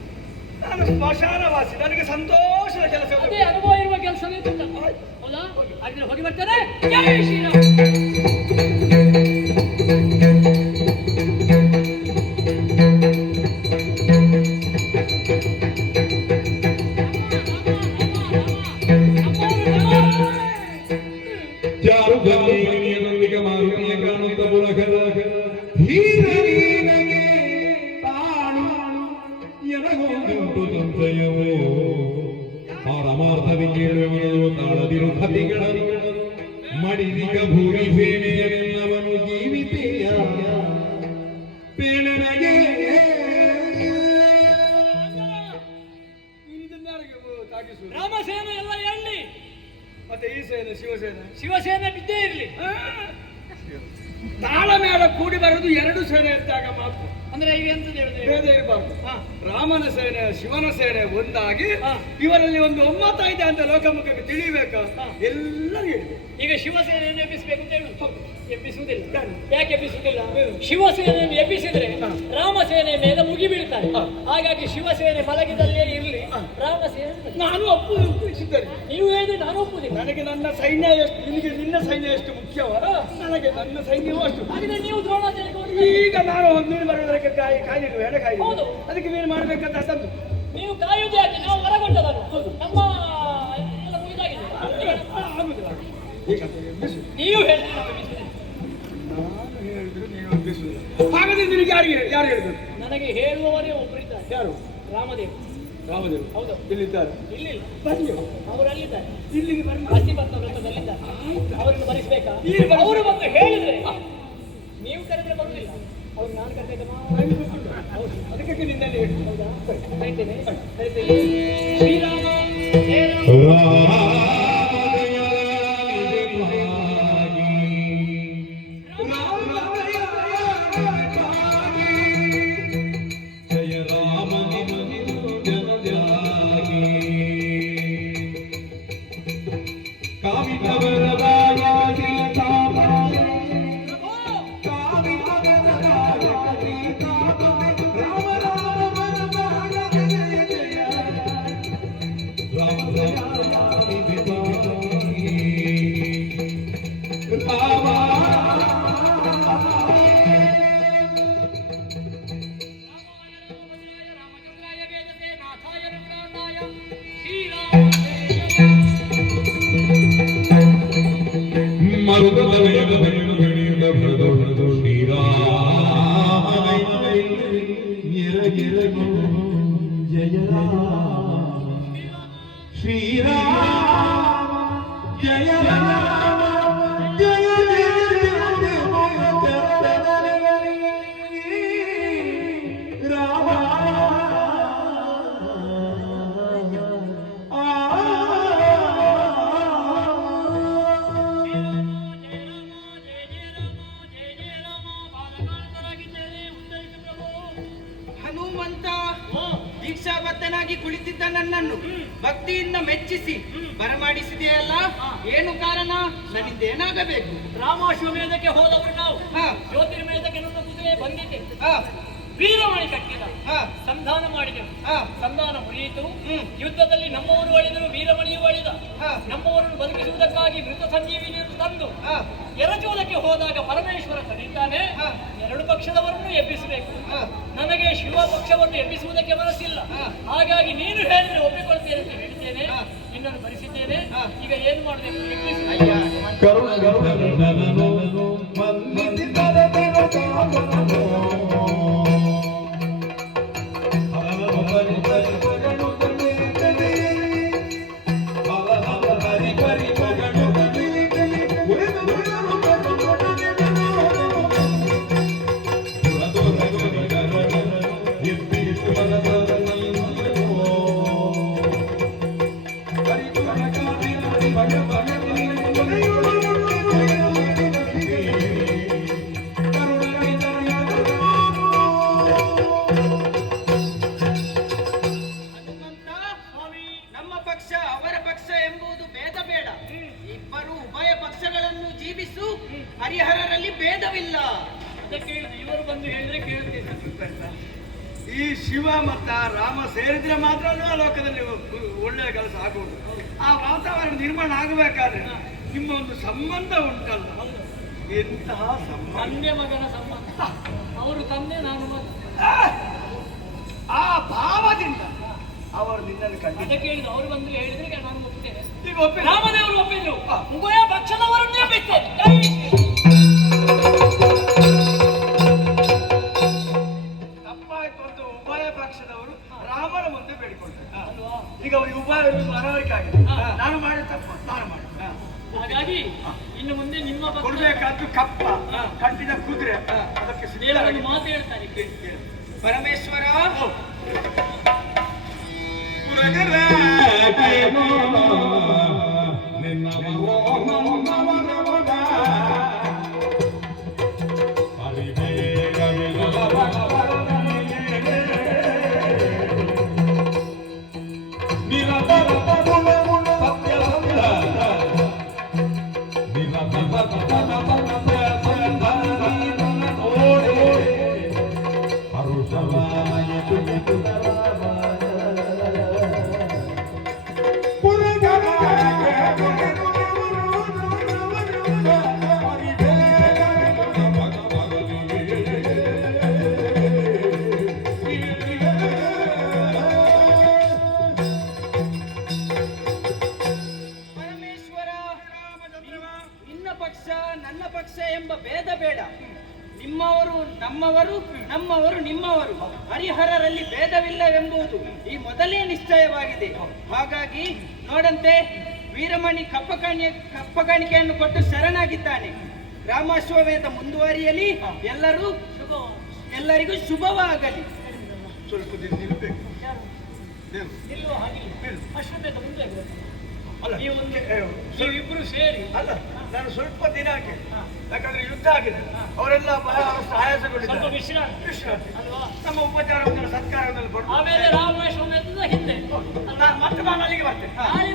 ನಾನು ಸ್ಮಶಾನವಾಸಿ, ನನಗೆ ಸಂತೋಷದ ಕೆಲಸ. ಅದೇ ಅನುಭವ ಇರುವ ಕೆಲಸವೇ ತುಂಬ. ಹೌದಾ? ಹಾಗಿದ್ರೆ ಹೋಗಿ ಬರ್ತೇನೆ. ಜೈ ಶ್ರೀರಾಮ್. ಚಾರುಗಲ್ಲಿಯೊಂದಿಗೆ ಮಾರುತಿಯ ಕಾಣುತ್ತ ಬುಲಕದ ಹೀರನಿಗೆ ತಾಳು ಎನಗೊಂದುಂಟು ಸಂಶಯವೋ ಪರಮಾರ್ಥದಿ ಕೇಳುವನು ತಾಳದಿರು ಕತಿಗಳನ್ನು ಮಡಿದಿಗ ಭೂರಿ ಸೇನೆಯರೆಲ್ಲವನು ಜೀವಿತೆಯ ಪೇಳನಗೆ ರಾಮಸೇನೆ ಎಲ್ಲ ಎಣ್ಣಿ ಮತ್ತೆ ಈ ಸೇನೆ ಶಿವಸೇನೆ ಶಿವಸೇನೆ ಬಿದ್ದೇ ಇರಲಿ. ತಾಳ ಮೇಳ ಕೂಡಿ ಬರುವುದು 2 ಸೇನೆ ಇದ್ದಾಗ ಮಾತ್ರ. ಅಂದ್ರೆ ಈಗ ಎಂತದ್ದು ಹೇಳಿದ್ರೆ ಭೇದ ಇರಬಾರ್ದು. ರಾಮನ ಸೇನೆ ಶಿವನ ಸೇನೆ ಒಂದಾಗಿ ಇವರಲ್ಲಿ ಒಂದು ಒಮ್ಮತ ಇದೆ ಅಂತ ಲೋಕಮುಖಕ್ಕೆ ತಿಳಿಬೇಕು. ಎಲ್ಲರೂ ಹೇಳಿದೆ. ಈಗ ಶಿವಸೇನೆಯನ್ನು ಎಬ್ಬಿಸಬೇಕು ಅಂತ ಹೇಳುದು. ಎಬ್ಬಿಸುವುದಿಲ್ಲ. ಯಾಕೆ ಎಬ್ಬಿಸುವುದಿಲ್ಲ? ಶಿವಸೇನೆಯನ್ನು ಎಬ್ಬಿಸಿದ್ರೆ ರಾಮಸೇನೆ ಮೇಲೆ ಮುಗಿ ಬೀಳ್ತಾರೆ. ಹಾಗಾಗಿ ಶಿವಸೇನೆ ಮಲಗಿದಲ್ಲೇ ಇರಲಿ, ರಾಮಸೇನೆ ನಾನು ಒಪ್ಪಿಸಿದ್ದೇನೆ. ನೀವು ಹೇಳಿದ್ರೆ ನಾನು ಒಪ್ಪುದಿಲ್ಲ. ನನಗೆ ನನ್ನ ಸೈನ್ಯ ಎಷ್ಟು, ನಿನಗೆ ನಿನ್ನ ಸೈನ್ಯ ಎಷ್ಟು ಮುಖ್ಯವ, ನನಗೆ ನನ್ನ ಸೈನ್ಯವೂ ಅಷ್ಟು. ಹಾಗಿದ್ರೆ ನೀವು ದ್ರೋಣಾಚಾರ್ಯಕ್ಕೆ ಈಗ ನಾನು ನೀನು ಬರುವುದಕ್ಕೆ ಕಾಯಿಡು ಹೆಣ ಕಾಯಿ. ಹೌದು. ಅದಕ್ಕೆ ನೀನು ಮಾಡ್ಬೇಕಂತ ಅಸಂತು. ನೀವು ಕಾಯುವುದೇ ಆಗಿ ನಾವು ಹೊರಗೊಂಡದನ್ನು ನಮ್ಮ ಎಲ್ಲ ಮುಗಿದಾಗಿದೆ. ಆಗುದಿಲ್ಲ. ಈಗ ಎಬ್ಬಿಸು. ನೀವು ಹೇಳಿದ್ರೆ ನಾವು ಎಬ್ಬಿಸುವುದಿಲ್ಲ. ನಾನು ಹೇಳಿದ್ರು ನೀವು ಎಬ್ಬಿಸುವುದಿಲ್ಲ. ಹಾಗಾದ್ರೆ ನಿನಗೆ ಯಾರು ಹೇಳಿದ್ರು? ನನಗೆ ಹೇಳುವವರೇ ಒಬ್ಬರಿದ್ದಾರೆ. ಯಾರು? ರಾಮದೇವ್. ರಾಮದೇವ್. ಹೌದು. ಇಲ್ಲಿದ್ದಾರೆ. ಇಲ್ಲಿಲ್ಲ, ಬನ್ನಿ. ಅವರಲ್ಲಿದ್ದಾರೆ. ಇಲ್ಲಿಗೆ ಬನ್ನಿ. ಹಸಿಬತ್ತ ವೃತ್ತದಲ್ಲಿದ್ದಾರೆ. ಅವರನ್ನು ಬರಿಸಬೇಕಾ? ಅವರು ಬಂದು ಹೇಳಿದ್ರೆ ನೀವು ಕರೆದ್ರೆ ಬರುವುದಿಲ್ಲ. ಅವ್ರು ನಾನು ಕರೆದಾಗ ಹೌದು. ಅದಕ್ಕೆ ನಿನ್ನಲ್ಲಿ ಹೇಳಿ. ಹೌದಾ? ಕರಿತೇನೆ. ಶ್ರೀರಾಮ ಹೇ ರಾಮ. ಶ್ರೀರಾಮ ಜಯ ರಾಮ ಜಯ ಜಯ ಜಯ ರಾಮ ಹನುಮಂತ ದೀಕ್ಷಾಬದ್ಧನಾಗಿ ಕುಳಿತಿದ್ದ ನನ್ನನ್ನು ಭಕ್ತಿಯಿಂದ ಮೆಚ್ಚಿಸಿ ಬರಮಾಡಿಸಿದೆಯಲ್ಲ, ಏನು ಕಾರಣ? ನನ್ನಿಂದ ಏನಾಗಬೇಕು? ರಾಮಾಶ್ವಮೇಧಕ್ಕೆ ಹೋದವರು ನಾವು ಹಾ. ಜ್ಯೋತಿರ್ಮೇಧಕ್ಕೆ ನನ್ನ ಕುದುರೆ ಬಂದಿದೆ. ಹಾ, ವೀರಮಣಿ ಕಟ್ಟಿದ ಹಾ, ಸಂಧಾನ ಮಾಡಿದೆವು. ಹಾ. ಸಂಧಾನ ಮುರಿಯಿತು. ಹ್ಮ್. ಯುದ್ಧದಲ್ಲಿ ನಮ್ಮವರು ಅಳಿದರು, ವೀರಮಣಿಯು ಅಳಿದ. ಹಾ. ನಮ್ಮವರನ್ನು ಬದುಕಿಸುವುದಕ್ಕಾಗಿ ಮೃತ ಸಂಜೀವಿನಿಯನ್ನು ತಂದು ಹಾ, ಎರಚುವುದಕ್ಕೆ ಹೋದಾಗ ಪರಮೇಶ್ವರ ತಡೀತಾನೆ. ಹಾ. ಎರಡು ಪಕ್ಷದವರನ್ನು ಎಬ್ಬಿಸಬೇಕು. ಹಾ. ನನಗೆ ಶಿವ ಪಕ್ಷವನ್ನು ಎಬ್ಬಿಸುವುದಕ್ಕೆ ಮನಸ್ಸಿಲ್ಲ. ಹಾ. ಹಾಗಾಗಿ ನೀನು ಹೇಳಿದ್ರೆ ಒಪ್ಪಿಕೊಳ್ತೇನೆ ಅಂತ ಹೇಳಿದ್ದೇನೆ. ಹಾ. ನಿನ್ನನ್ನು ಭರಿಸಿದ್ದೇನೆ. ಹಾ. ಈಗ ಏನು ಮಾಡಬೇಕು? ಎಬ್ಬಿಸು. ಕರುಣಗರುಡನನು ವಂದಿಸಿ ತಲೆದೆರ ಸಾಗರನು. ಹರಹರ ಹರಿ ಹರಿ ಪಗಡು ಗಣೇಶನೇ. ಹರಹರ ಹರಿ ಹರಿ ಪಗಡು ಗಣೇಶನೇ. ಉಳಿದು ಉಳಿದು ಗಣಗಣಗಣಗಣಗಣ. ದುರದುರ ಗರಿಗರಗರ ಎಬ್ಬಿಸು ಮನದರನೈನೋ. ಹರಿ ಗುಣಗಾರಿ ಹರಿ ಭಗವನೇ ಹನುಮಂತ, ನಮ್ಮ ಪಕ್ಷ ಅವರ ಪಕ್ಷ ಎಂಬುದು ಭೇದ ಬೇಡ. ಇಬ್ಬರು ಉಭಯ ಪಕ್ಷಗಳನ್ನು ಜೀವಿಸು, ಹರಿಹರರಲ್ಲಿ ಭೇದವಿಲ್ಲ. ಅದಕ್ಕೆ ಹೇಳಿದ್ದು, ಇವರು ಬಂದು ಹೇಳಿದ್ರೆ ಕೇಳ್ತೇನೆ. ಈ ಶಿವ ಮತ್ತ ರಾಮ ಸೇರಿದ್ರೆ ಮಾತ್ರ ಲೋಕದಲ್ಲಿ ಒಳ್ಳೆಯ ಕೆಲಸ ಆಗುವುದು. ಆ ವಾತಾವರಣ ನಿರ್ಮಾಣ ಆಗಬೇಕಾದ್ರೆ ನಿಮ್ಮ ಒಂದು ಸಂಬಂಧ ಉಂಟಲ್ಲ, ಎಂತಹ ಸಂಬಂಧ! ತಂದೆ ಮಗನ ಸಂಬಂಧ. ಅವರು ತಂದೆ, ನಾನು ಮಗ. ಆ ಭಾವದಿಂದ ಅವರು ನಿನ್ನನ್ನು ಕಂಡಿದ್ದ. ಅದಕ್ಕೆ ಹೇಳಿದ್ದು, ಅವರು ಬಂದು ಹೇಳಿದ್ರೆ ನಾನು ಒಪ್ತೇನೆ. ಈಗ ಒಪ್ಪಿಲ್ಲ. ರಾಮದೇವರು ಒಪ್ಪಿದ್ರು. ಉಭಯ ಪಕ್ಷದವರನ್ನೇ ಎಬ್ಬಿಸ್ತೇನೆ. ತಪ್ಪಾಯ್ತು ಅಂತ ಉಭಯ ಪಕ್ಷದವರು ರಾಮನ ಮುಂದೆ ಬೇಡಿಕೊಳ್ತಾರೆ. ಅಲ್ವಾ? ಈಗ ಅವರಿಗೆ ಉಭಯ ಮನವರಿಕೆ ಆಗಿದೆ. ನಾನು ಮಾಡಿದ ತಪ್ಪು ನಾನು ಮಾಡಿ ಹಾಗಾಗಿ ಇನ್ನು ಮುಂದೆ ನಿಮ್ಮ ಪಕ್ಷ ಕೊಡ್ಬೇಕಾದ್ದು ಕಪ್ಪ ಕಟ್ಟಿದ ಕುದುರೆ, ಅದಕ್ಕೆ ದೇವರನ್ನು ಮಾತು ಹೇಳ್ತಾರೆ. ಪರಮೇಶ್ವರ, ಪರಮೇಶ್ವರ, ನಿನ್ನ ಪಕ್ಷ ನನ್ನ ಪಕ್ಷ ಎಂಬ ಭೇದ ಬೇಡ. ನಿಮ್ಮವರು ನಮ್ಮವರು, ನಮ್ಮವರು ನಿಮ್ಮವರು, ಹರಿಹರರಲ್ಲಿ ಭೇದವಿಲ್ಲವೆಂಬುದು ಈ ಮೊದಲೇ ನಿಶ್ಚಯವಾಗಿದೆ. ಹಾಗಾಗಿ ನೋಡಂತೆ ವೀರಮಣಿ ಕಪ್ಪಕಾಣಿಕೆಯನ್ನು ಕೊಟ್ಟು ಶರಣಾಗಿದ್ದಾನೆ. ರಾಮಾಶ್ವಮೇಧ ಮುಂದುವರಿಯಲಿ, ಎಲ್ಲರಿಗೂ ಶುಭವಾಗಲಿ. ಸ್ವಲ್ಪ ದಿನ ನಿಲ್ಬೇಕು. ನಿಲ್ಲುವ ಹಾಗಿಲ್ಲ. ಅಶ್ವಮೇಧ ಮುಂದೆ ಬರುತ್ತೆ. ಅಲ್ಲ, ನೀವಿಬ್ರು ಸೇರಿ ಅಲ್ಲ, ನಾನು ಸ್ವಲ್ಪ ದಿನ ಆಗಿದೆ. ಯಾಕಂದ್ರೆ ಯುದ್ಧ ಆಗಿದೆ, ಅವರೆಲ್ಲ ಬಹಳಷ್ಟು ಆಯಾಸಗೊಂಡಿದ್ದಾರೆ. ಸ್ವಲ್ಪ ವಿಶ್ರಾಂತಿ ವಿಶ್ರಾಂತಿ. ಅಲ್ವಾ? ನಮ್ಮ ಉಪಚಾರವನ್ನು ಸತ್ಕಾರದಲ್ಲಿ ಕೊಟ್ಟು ಆಮೇಲೆ ರಾಮಾಶ್ವಮೇಧದ ಹಿಂದೆ ಮತ್ತೆ ನಾನು ಅಲ್ಲಿಗೆ ಬರ್ತೇನೆ. ನಾಳೆ